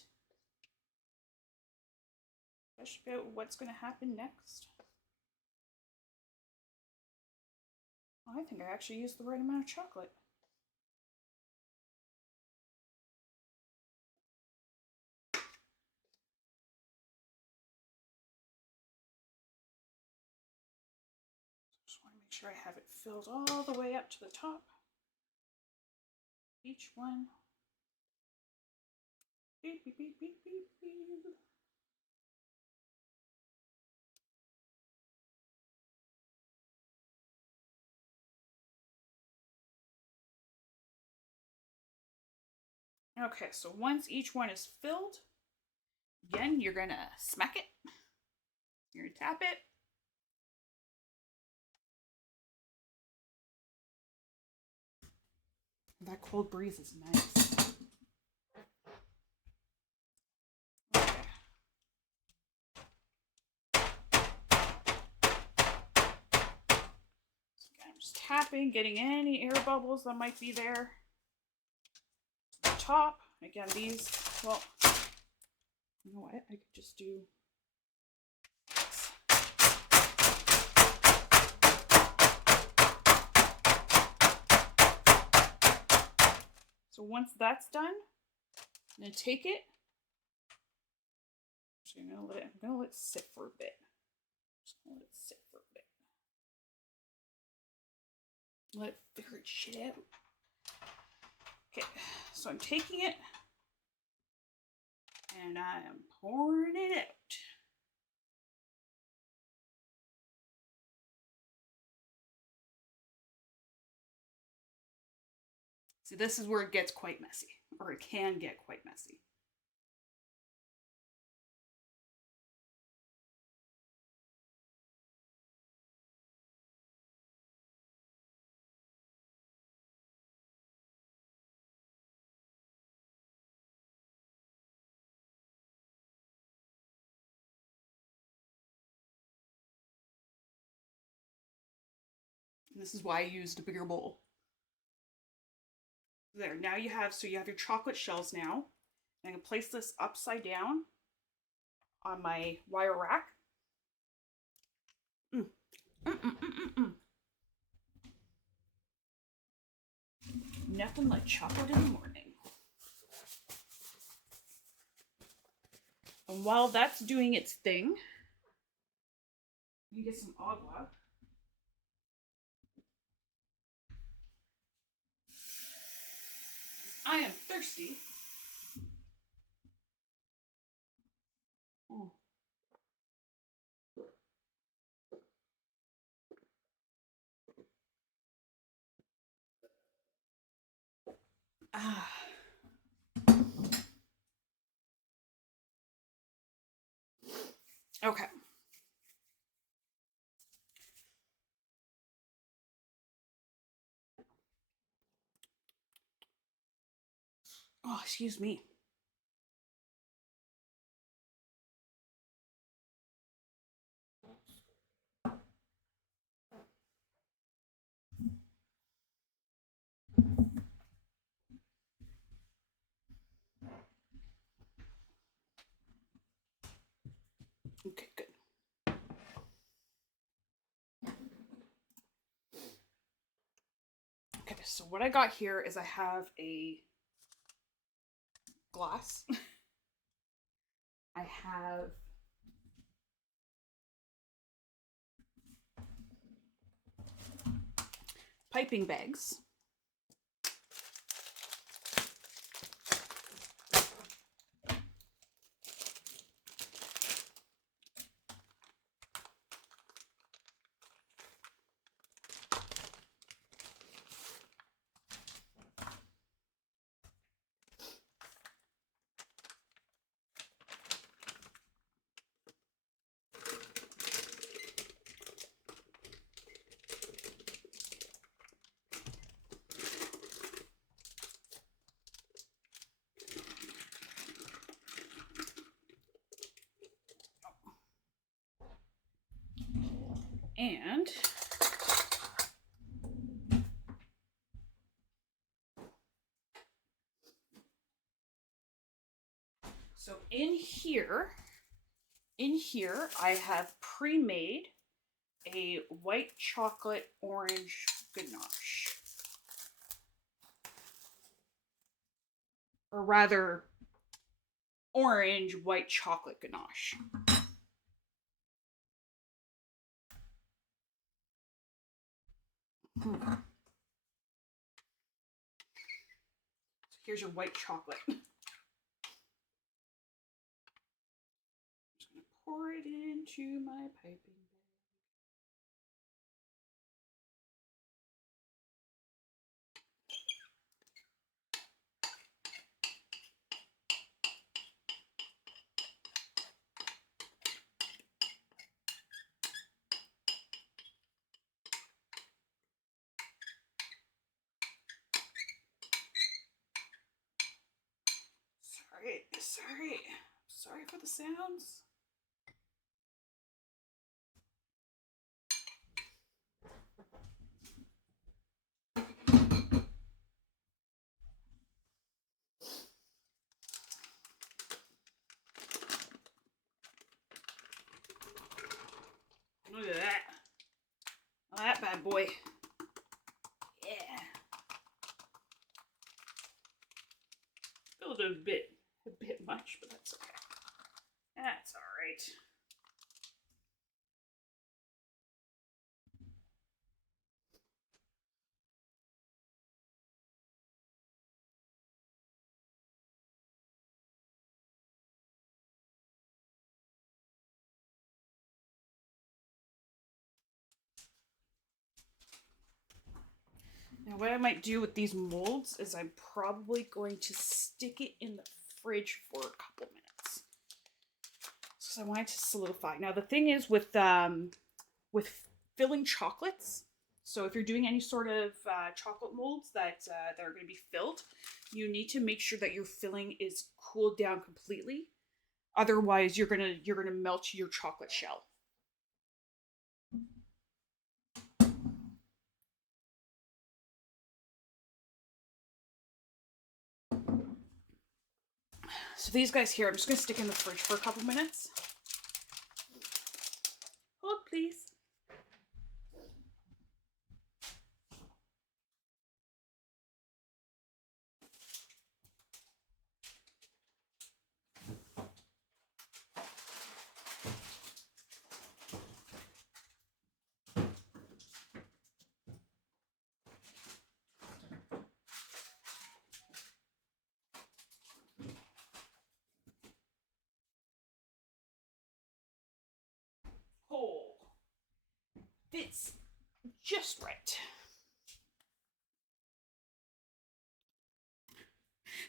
Especially about what's going to happen next. I think I actually used the right amount of chocolate. Just want to make sure I have it filled all the way up to the top. Each one. Beep, beep, beep, beep, beep, beep. Okay, so once each one is filled, again, you're gonna smack it. You're gonna tap it. That cold breeze is nice. Okay. So again, I'm just tapping, getting any air bubbles that might be there. To the top. Again, these, well, you know what? I could just do this. So once that's done, I'm gonna take it. I'm gonna let it sit for a bit. Just gonna let it sit for a bit. Let it figure its shit out. Okay, so I'm taking it and I am pouring it out. See, this is where it gets quite messy, or it can get quite messy. And this is why I used a bigger bowl. There, now you have, so you have your chocolate shells now. I'm going to place this upside down on my wire rack. Mm. Mm, mm, mm, mm, mm. Nothing like chocolate in the morning. And while that's doing its thing, you get some agua. I am thirsty. Oh. Ah. Okay. Oh, excuse me. Okay, good. Okay, so what I got here is I have a glass. I have piping bags. And so in here I have pre-made a white chocolate orange ganache. Or rather, orange white chocolate ganache. So here's your white chocolate. I'm just going to pour it into my piping bag. Sorry for the sounds. Look at that. Oh, that bad boy. Yeah. Feels a bit much, but that's okay. That's all right. Now what I might do with these molds is I'm probably going to stick it in the fridge for a couple minutes. So I want it to solidify. Now the thing is with filling chocolates, so if you're doing any sort of chocolate molds that are going to be filled, you need to make sure that your filling is cooled down completely. Otherwise, you're gonna melt your chocolate shell. So these guys here, I'm just going to stick in the fridge for a couple minutes. Hold, please. Oh, fits just right.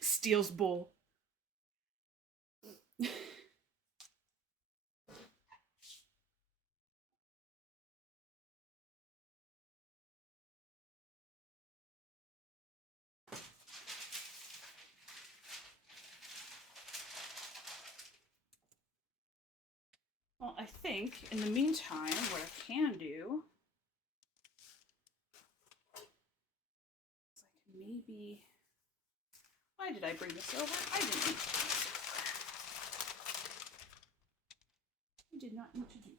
Steel's bowl. Well, I think in the meantime, what I can do is I can maybe. Why did I bring this over? I didn't need to bring this over. I did not need to do that.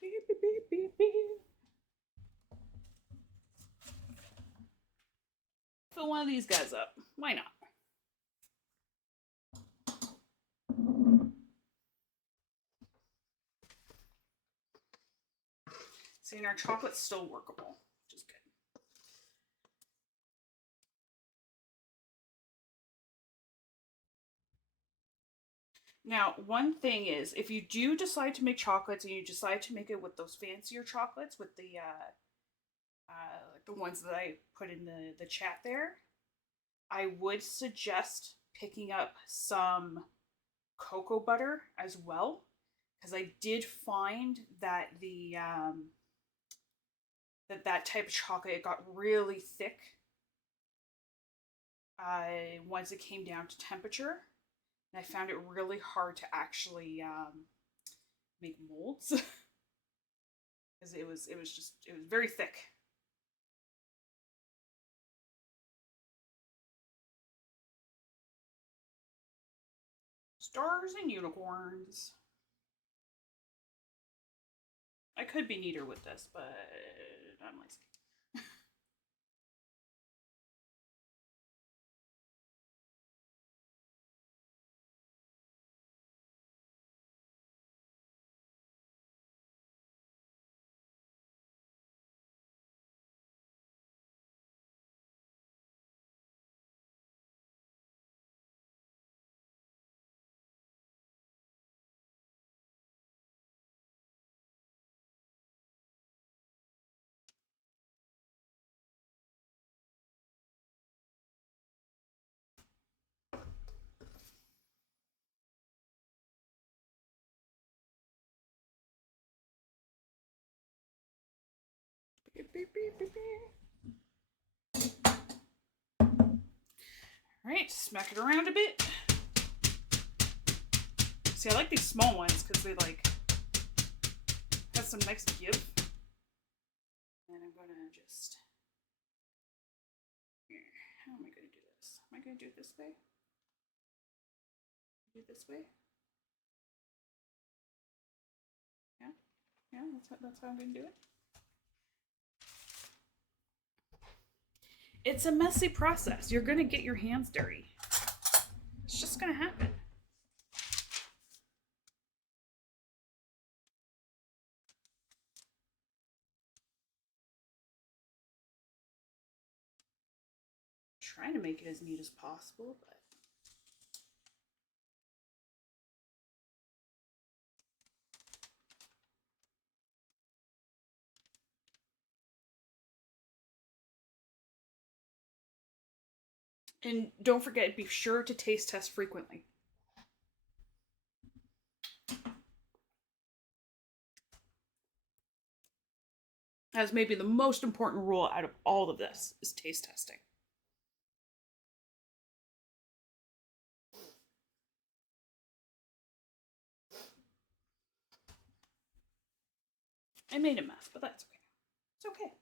Beep, beep, beep, beep, beep. Fill one of these guys up. Why not? See, and our chocolate's still workable, which is good. Now, one thing is, if you do decide to make chocolates and you decide to make it with those fancier chocolates, with the like the ones that I put in the chat there, I would suggest picking up some cocoa butter as well, because I did find that that type of chocolate, it got really thick once it came down to temperature, and I found it really hard to actually make molds because it was very thick. Stars and unicorns. I could be neater with this, but I'm lazy. Beep, beep, beep, beep, beep. All right, smack it around a bit. See, I like these small ones because they like have some nice give. And I'm gonna just. How am I gonna do this? Am I gonna do it this way? Do it this way? Yeah, yeah. That's how I'm gonna do it. It's a messy process. You're gonna get your hands dirty. It's just gonna happen. Trying to make it as neat as possible, but and don't forget, be sure to taste test frequently. as maybe the most important rule out of all of this is taste testing. I made a mess, but that's okay. It's okay.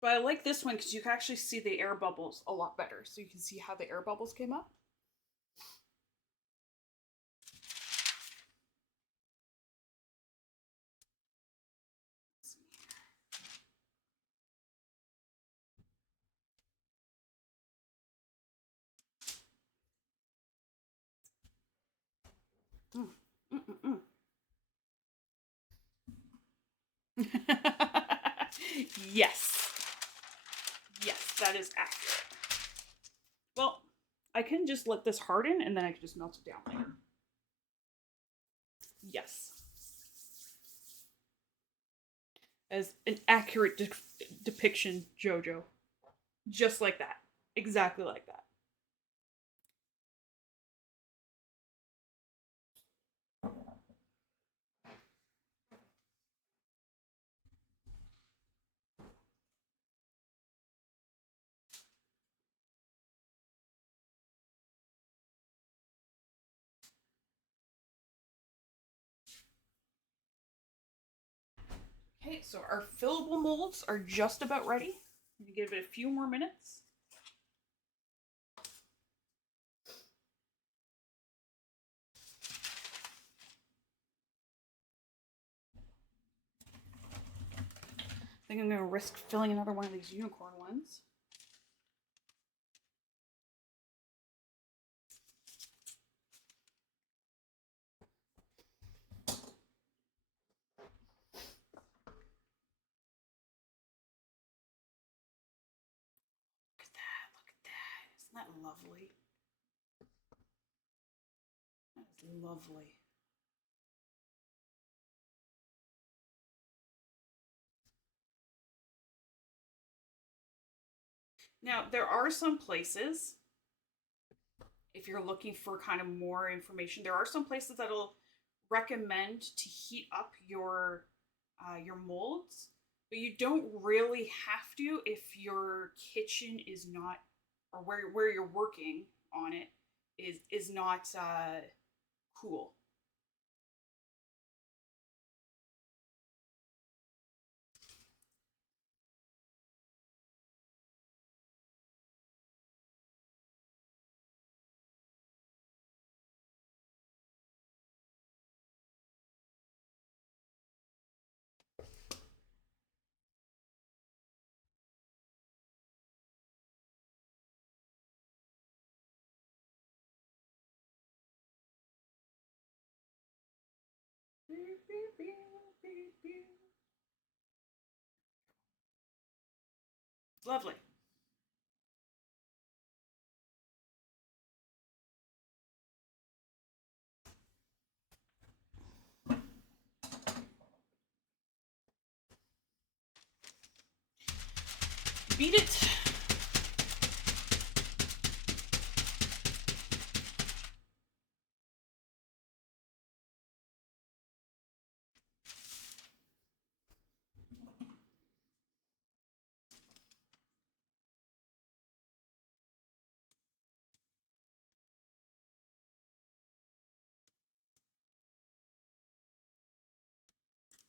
But I like this one because you can actually see the air bubbles a lot better. So you can see how the air bubbles came up. Mm. Mm-mm-mm. Yes. Yes, that is accurate. Well, I can just let this harden and then I can just melt it down later. Yes. As an accurate depiction, Jojo. Just like that. Exactly like that. Okay, so our fillable molds are just about ready. I'm gonna give it a few more minutes. I think I'm gonna risk filling another one of these unicorn ones. Look at that, look at that. Isn't that lovely? That is lovely. Now, there are some places, if you're looking for kind of more information, there are some places that'll recommend to heat up your molds, but you don't really have to if your kitchen is not, or where you're working on it is not cool. Lovely. Beat it.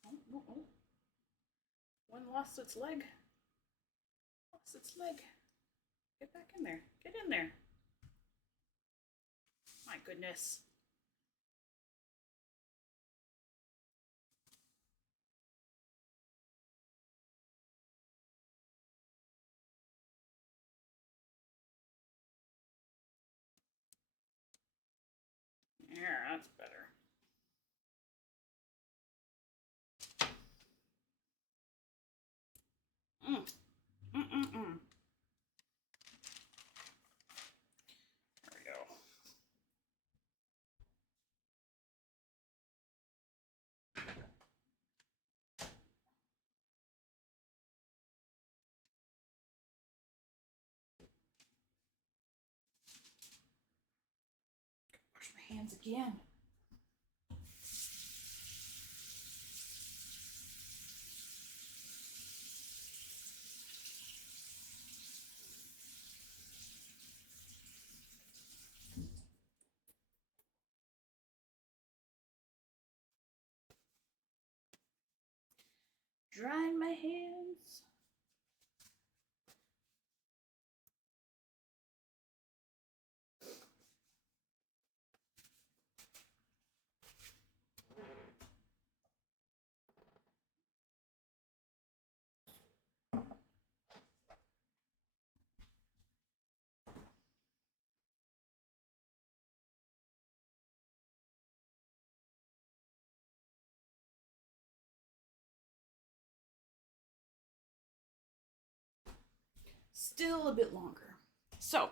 Oh, oh, oh. One lost its leg. Lost its leg. Get back in there. Get in there. My goodness. There, that's better. Mm. Mm-mm-mm. There we go. Wash my hands again. Drying my hands. Still a bit longer. So,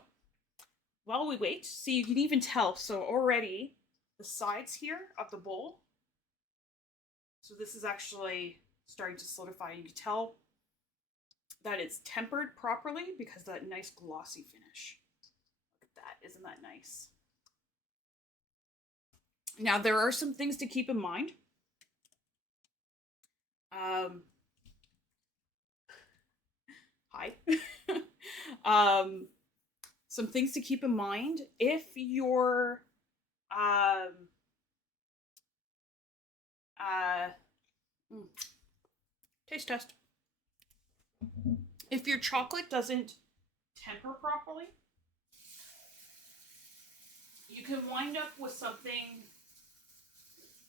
while we wait, see, you can even tell. So already the sides here of the bowl. So this is actually starting to solidify. You can tell that it's tempered properly because of that nice glossy finish. Look at that. Isn't that nice? Now, there are some things to keep in mind. Hi. Some things to keep in mind if your taste test. If your chocolate doesn't temper properly, you can wind up with something.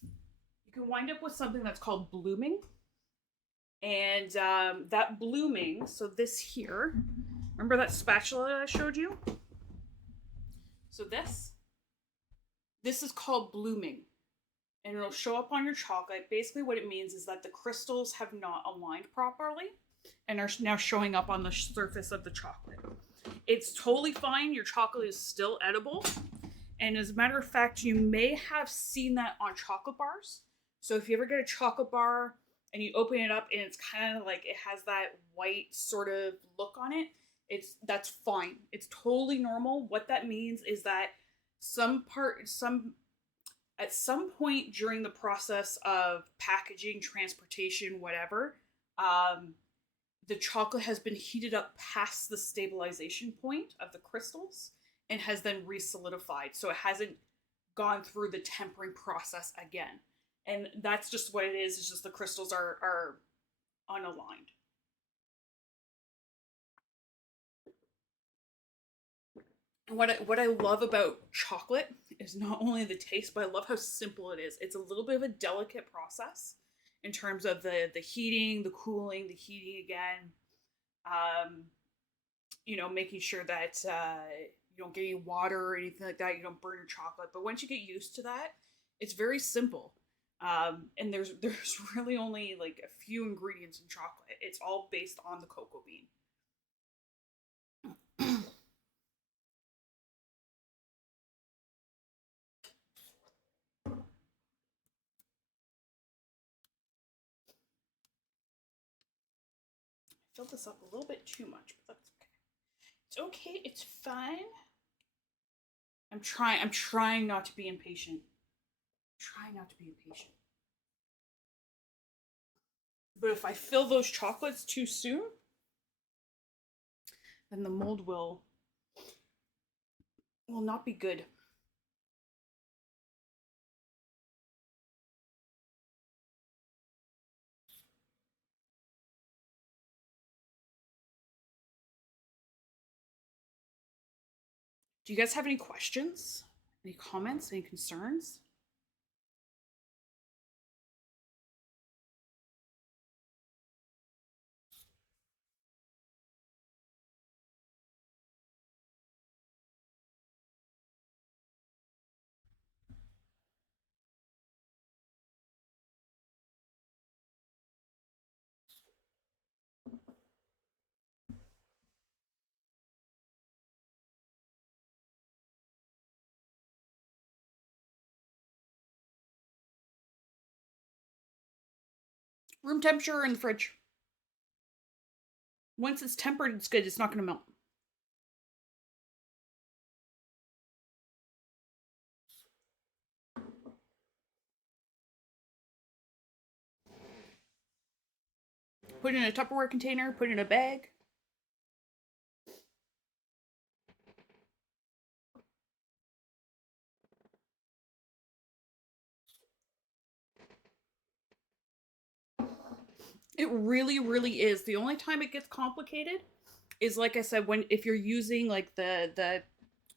You can wind up with something that's called blooming, and that blooming. So this here, remember that spatula that I showed you? So this is called blooming, and it'll show up on your chocolate. Basically, what it means is that the crystals have not aligned properly and are now showing up on the surface of the chocolate. It's totally fine. Your chocolate is still edible. And as a matter of fact, you may have seen that on chocolate bars. So if you ever get a chocolate bar and you open it up and it's kind of like it has that white sort of look on it, that's fine. It's totally normal. What that means is that at some point during the process of packaging, transportation, whatever, the chocolate has been heated up past the stabilization point of the crystals and has then re-solidified. So it hasn't gone through the tempering process again. And that's just what it is. It's just the crystals are unaligned. What I love about chocolate is not only the taste, but I love how simple it is. It's a little bit of a delicate process in terms of the heating, the cooling, the heating again. Making sure that you don't get any water or anything like that. You don't burn your chocolate. But once you get used to that, it's very simple. And there's really only like a few ingredients in chocolate. It's all based on the cocoa bean. Filled this up a little bit too much, but that's okay. It's okay. It's fine. I'm trying not to be impatient. Try not to be impatient. But if I fill those chocolates too soon, then the mold will not be good. Do you guys have any questions? Any comments? Any concerns? Room temperature in the fridge. Once it's tempered, it's good. It's not going to melt. Put it in a Tupperware container, put it in a bag. It really, really is. The only time it gets complicated is, like I said, when if you're using like the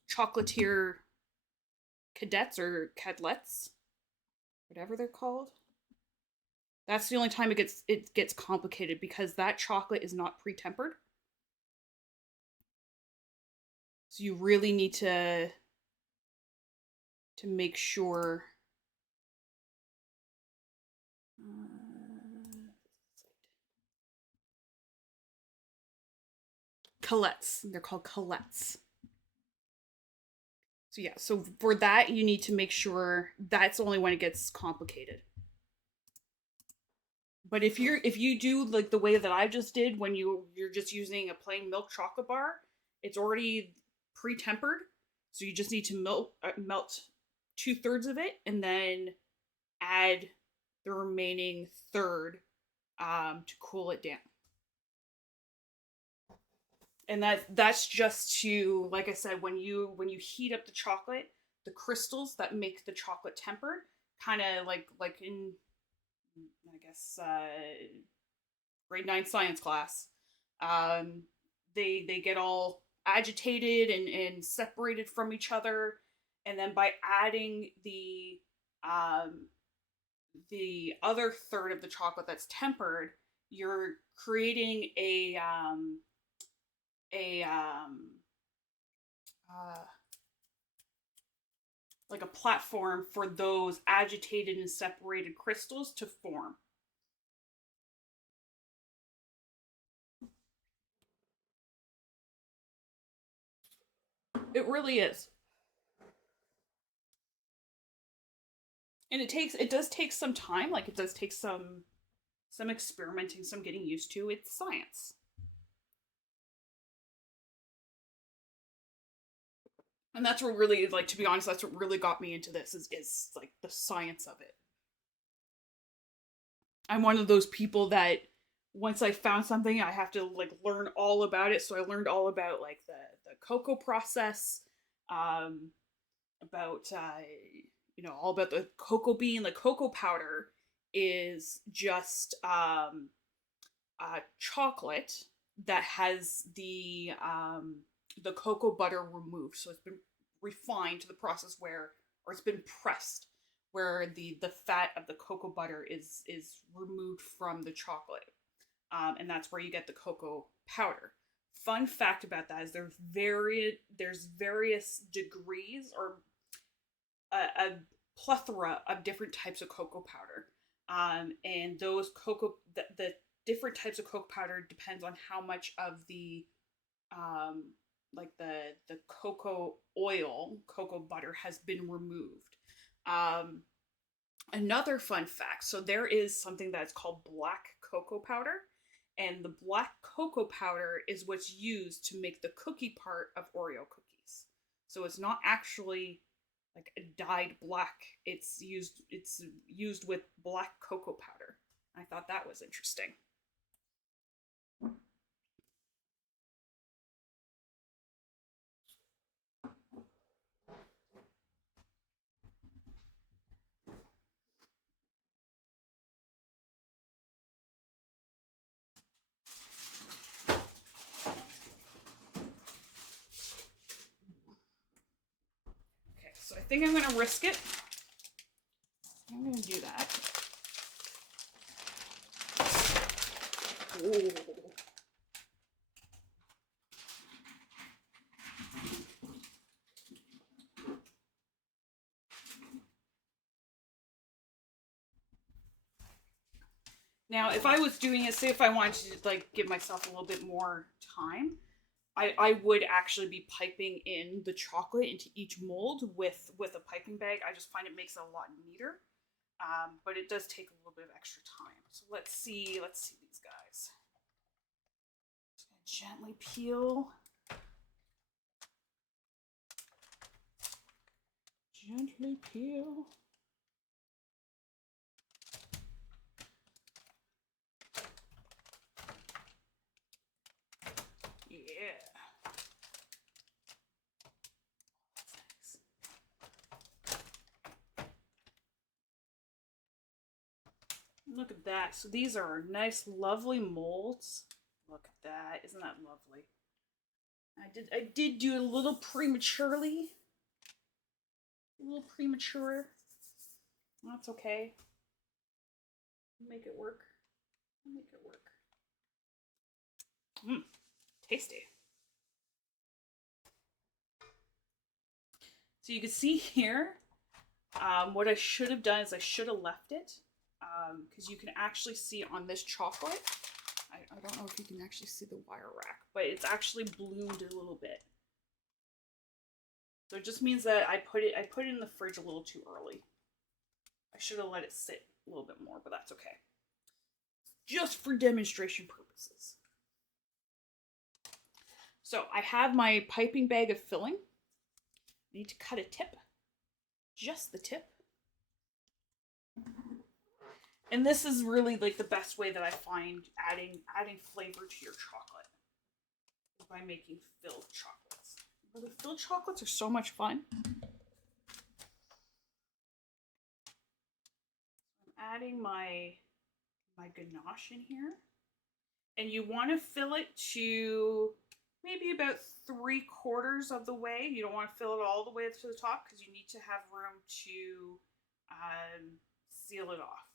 chocolatier cadets or cadlets, whatever they're called. That's the only time it gets complicated because that chocolate is not pre-tempered. So you really need to make sure. Colettes. They're called colettes. So yeah, so for that you need to make sure that's only when it gets complicated. But if you do like the way that I just did when you're just using a plain milk chocolate bar, it's already pre-tempered. So you just need to melt 2/3 of it and then add the remaining third to cool it down. And that's just to, like I said, when you heat up the chocolate, the crystals that make the chocolate tempered, kind of like in, I guess, grade 9 science class, um, they get all agitated and separated from each other, and then by adding the other third of the chocolate that's tempered, you're creating a uh, like a platform for those agitated and separated crystals to form. It really is. And it does take some time, like it does take some experimenting, some getting used to. It's science. And that's what really, like, to be honest, that's what really got me into this is like the science of it. I'm one of those people that once I found something, I have to like learn all about it. So I learned all about like the cocoa process, um, about all about the cocoa bean. The cocoa powder is just chocolate that has the cocoa butter removed. So it's been refined to the process where, or it's been pressed, where the fat of the cocoa butter is removed from the chocolate, and that's where you get the cocoa powder. Fun fact about that is there's various degrees or a plethora of different types of cocoa powder, and those the different types of cocoa powder depends on how much of the um, like the cocoa oil, cocoa butter has been removed. Um, Another fun fact: so there is something that's called black cocoa powder, and the black cocoa powder is what's used to make the cookie part of Oreo cookies. So it's not actually like a dyed black. It's used with black cocoa powder. I thought that was interesting. Okay, so I think I'm gonna risk it. I'm gonna do that. Ooh. Now, if I was doing it, say if I wanted to like give myself a little bit more time, I would actually be piping in the chocolate into each mold with a piping bag. I just find it makes it a lot neater, but it does take a little bit of extra time. So let's see these guys. Just gonna gently peel, gently peel. Yeah. Look at that. So these are nice, lovely molds. Look at that. Isn't that lovely? I did do it a little prematurely. A little premature. That's okay. Make it work. Make it work. Mmm, tasty. So you can see here, what I should have done is I should have left it, because you can actually see on this chocolate, I don't know if you can actually see the wire rack, but it's actually bloomed a little bit. So it just means that I put it in the fridge a little too early. I should have let it sit a little bit more, but that's okay. Just for demonstration purposes. So I have my piping bag of filling. I need to cut a tip. Just the tip. And this is really like the best way that I find adding flavor to your chocolate, by making filled chocolates. The filled chocolates are so much fun. I'm adding my ganache in here. And you want to fill it to maybe about 3/4 of the way. You don't want to fill it all the way to the top because you need to have room to seal it off.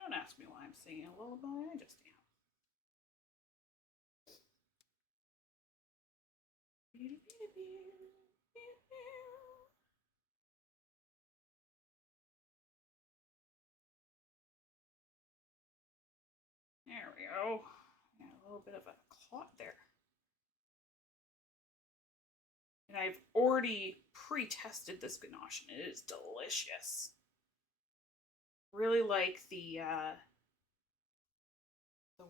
Don't ask me why I'm singing a lullaby, I just am. There we go. Got a little bit of a clot there. And I've already pre-tested this ganache and it is delicious. Really like the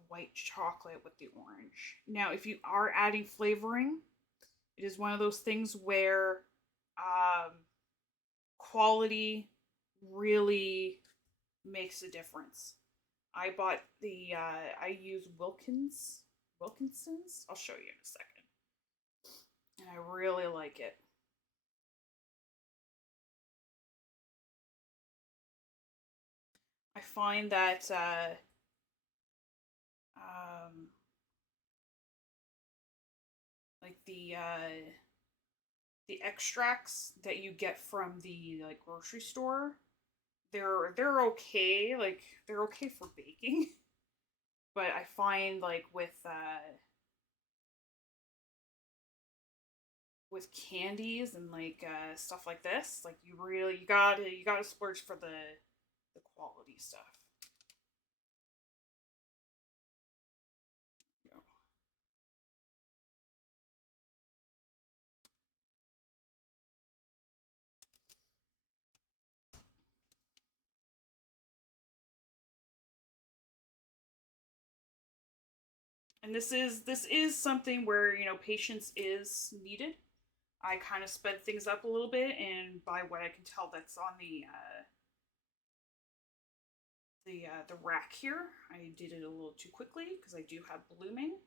white chocolate with the orange. Now, if you are adding flavoring, it is one of those things where quality really makes a difference. I bought the I use Wilkinson's. I'll show you in a second. And I really like it. I find that like the extracts that you get from the like grocery store, they're okay. Like they're okay for baking, but I find like with candies and like stuff like this, like you gotta splurge for the quality stuff. And this is something where, you know, patience is needed. I kind of sped things up a little bit, and by what I can tell, that's on the rack here. I did it a little too quickly because I do have blooming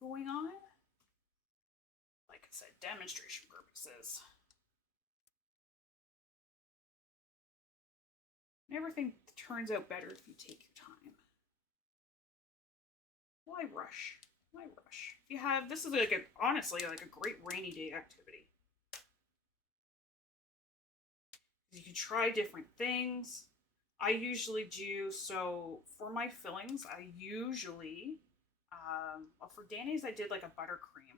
going on. Like I said, demonstration purposes. Everything turns out better if you take your time. Why rush? Why rush? If you have, this is like honestly like a great rainy day activity. You can try different things. I usually do, so for my fillings, I usually, well, for Danny's I did like a buttercream.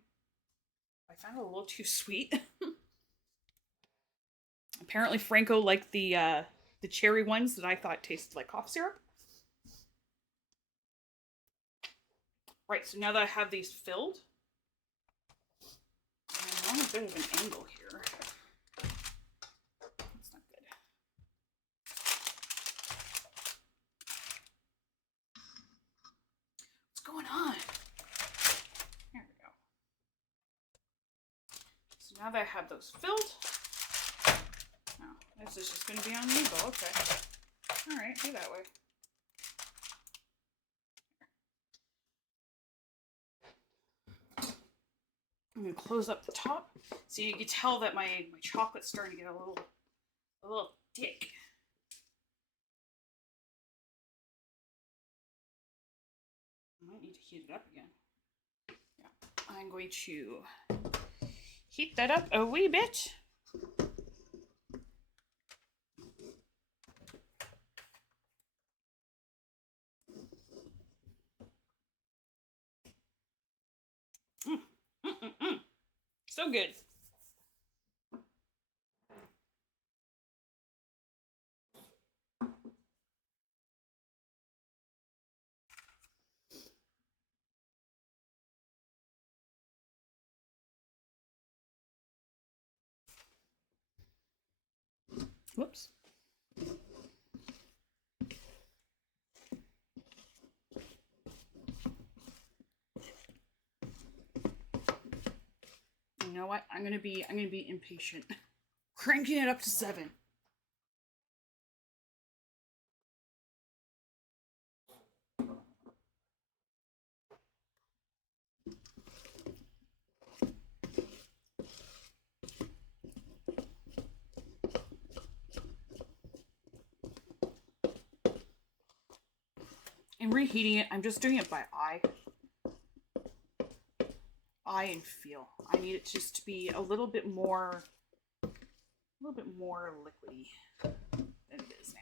I found it a little too sweet. Apparently Franco liked the cherry ones that I thought tasted like cough syrup. Right, so now that I have these filled, I'm on a bit of an angle here. That's not good. What's going on? There we go. Now that I have those filled, oh, this is just going to be on me, but okay. Alright, be that way. I'm going to close up the top so you can tell that my chocolate's starting to get a little thick. I might need to heat it up again. Yeah, I'm going to heat that up a wee bit. So good. Whoops. You know what? I'm gonna be impatient. Cranking it up to 7. And reheating it, I'm just doing it by eye and feel. I need it just to be a little bit more liquidy than it is now.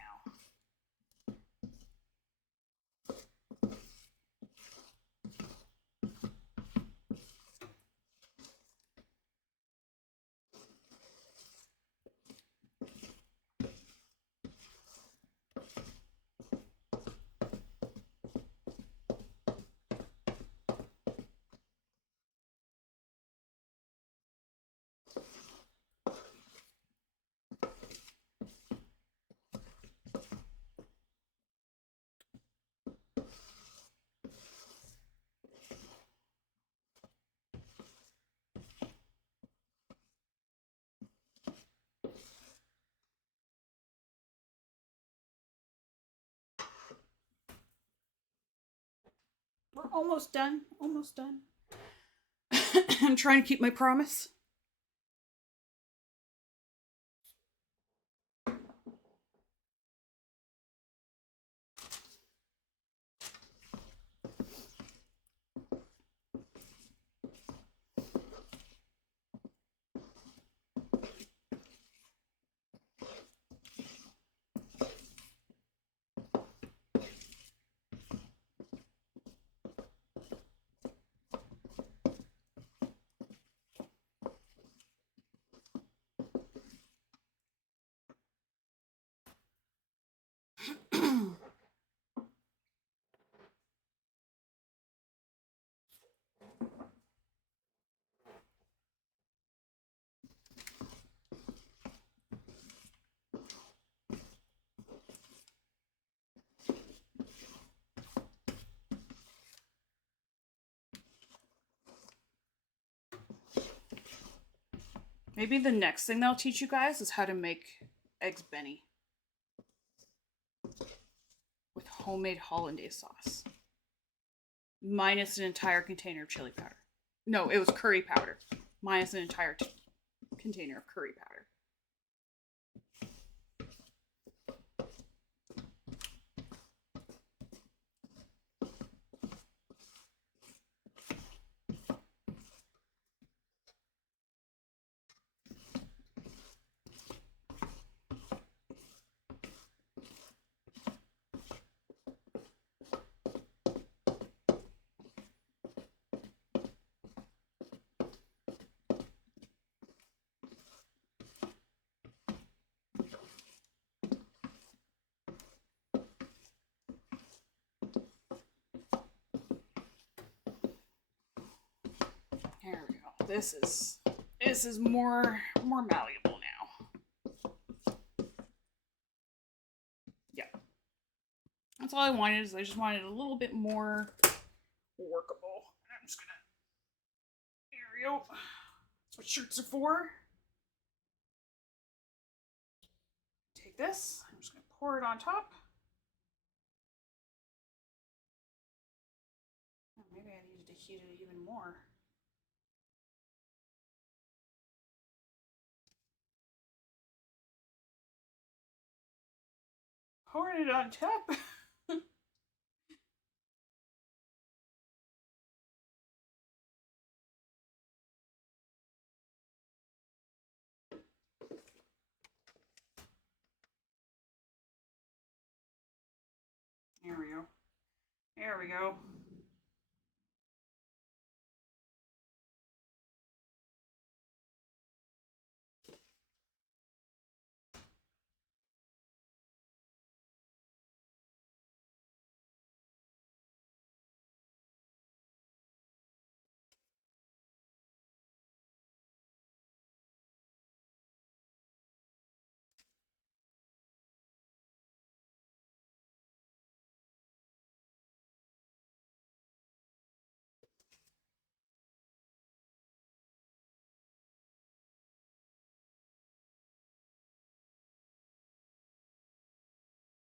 We're almost done. Almost done. I'm trying to keep my promise. Maybe the next thing they'll teach you guys is how to make eggs Benny with homemade hollandaise sauce, minus an entire container of chili powder. No, it was curry powder, minus an entire container of curry powder. There we go. This is more malleable now. Yeah. That's all I wanted, is I just wanted a little bit more workable. And I'm just gonna, there we go. That's what shirts are for. Take this. I'm just going to pour it on top. Oh, maybe I needed to heat it even more. Pouring it on top. There we go. There we go.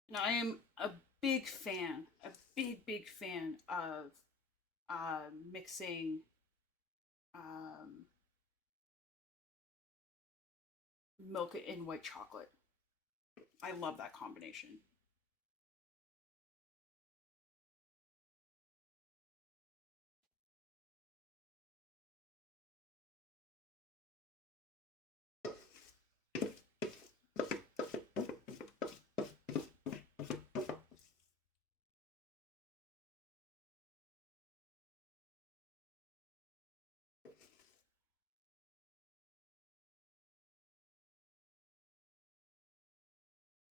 Now, I am a big fan of mixing um, milk and white chocolate. I love that combination.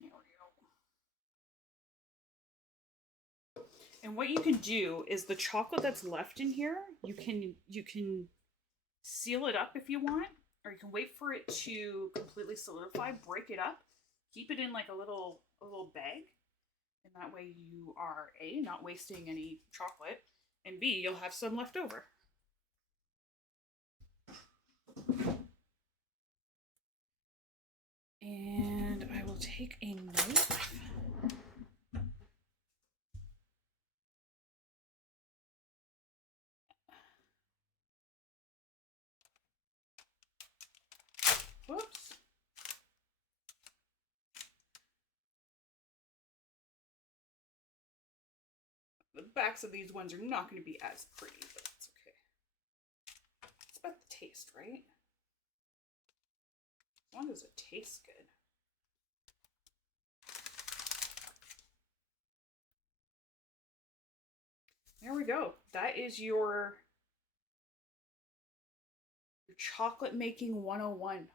There we go. And what you can do is the chocolate that's left in here, you can seal it up if you want, or you can wait for it to completely solidify, break it up, keep it in like a little bag, and that way you are A, not wasting any chocolate, and B, you'll have some left over. And I will take a knife. Whoops. The backs of these ones are not going to be as pretty, but it's okay. It's about the taste, right? As long as it tastes good. There we go. That is your chocolate making 101.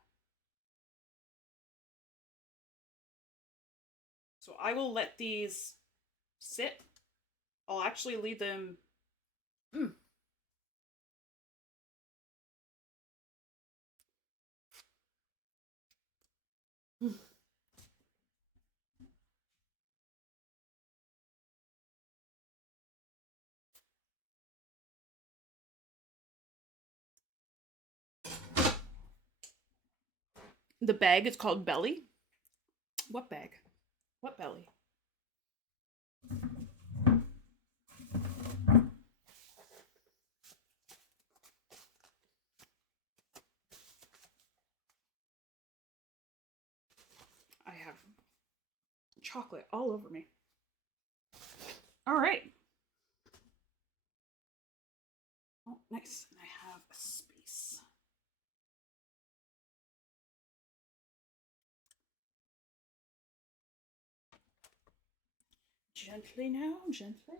So I will let these sit. I'll actually leave them. Mm. The bag is called Belly. What bag? What belly? I have chocolate all over me. All right. Oh, nice. And I have a space. Gently now, gently.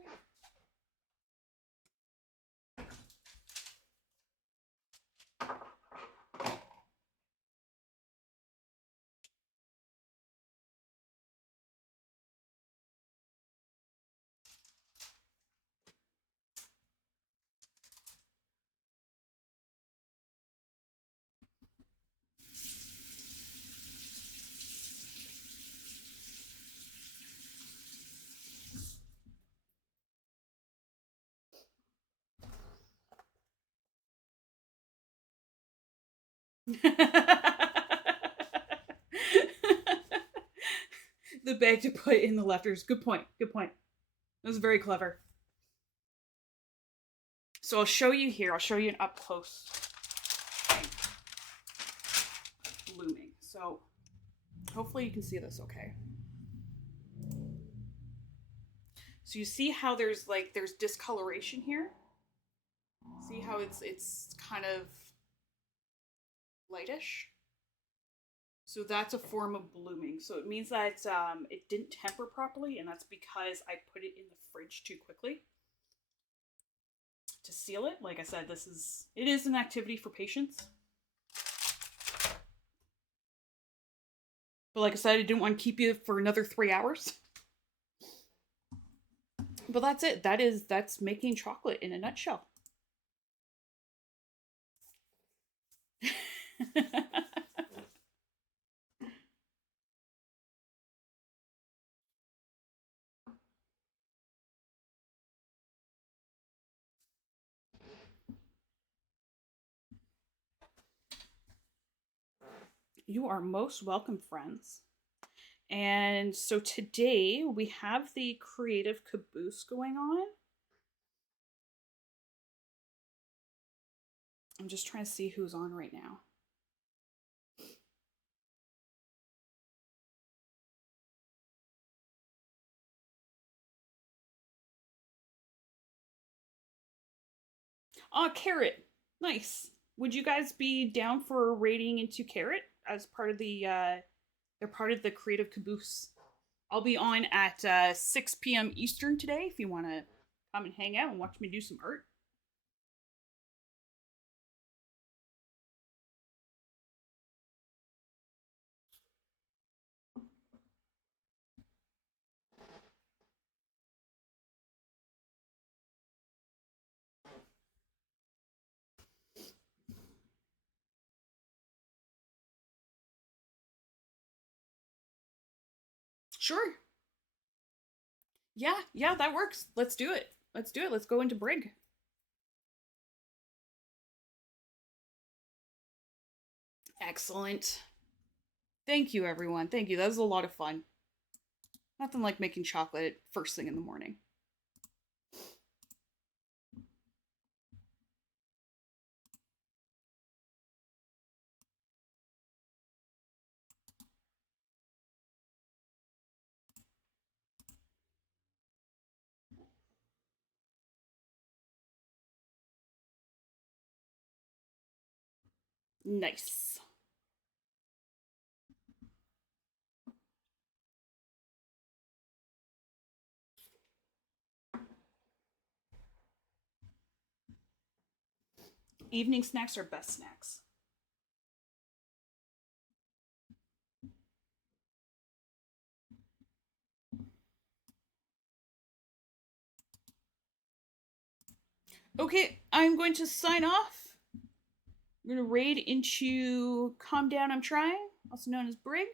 The bag to put in the lefters. Good point. Good point. That was very clever. So I'll show you here. I'll show you an up close blooming. So hopefully you can see this okay. So you see how there's discoloration here? See how it's kind of lightish? So that's a form of blooming. So it means that it didn't temper properly, and that's because I put it in the fridge too quickly to seal it. Like I said, it is an activity for patience. But like I said, I didn't want to keep you for another 3 hours. But that's it. That's making chocolate in a nutshell. You are most welcome, friends. And so today we have the creative caboose going on. I'm just trying to see who's on right now. Oh, Carrot. Nice. Would you guys be down for raiding into Carrot as part of they're part of the creative caboose? I'll be on at 6 p.m. Eastern today if you want to come and hang out and watch me do some art. Sure. Yeah, that works. Let's do it. Let's do it. Let's go into Brig. Excellent. Thank you, everyone. Thank you. That was a lot of fun. Nothing like making chocolate first thing in the morning. Nice. Evening snacks are best snacks. Okay, I'm going to sign off. I'm going to raid into Calm Down, I'm Trying, also known as Brig.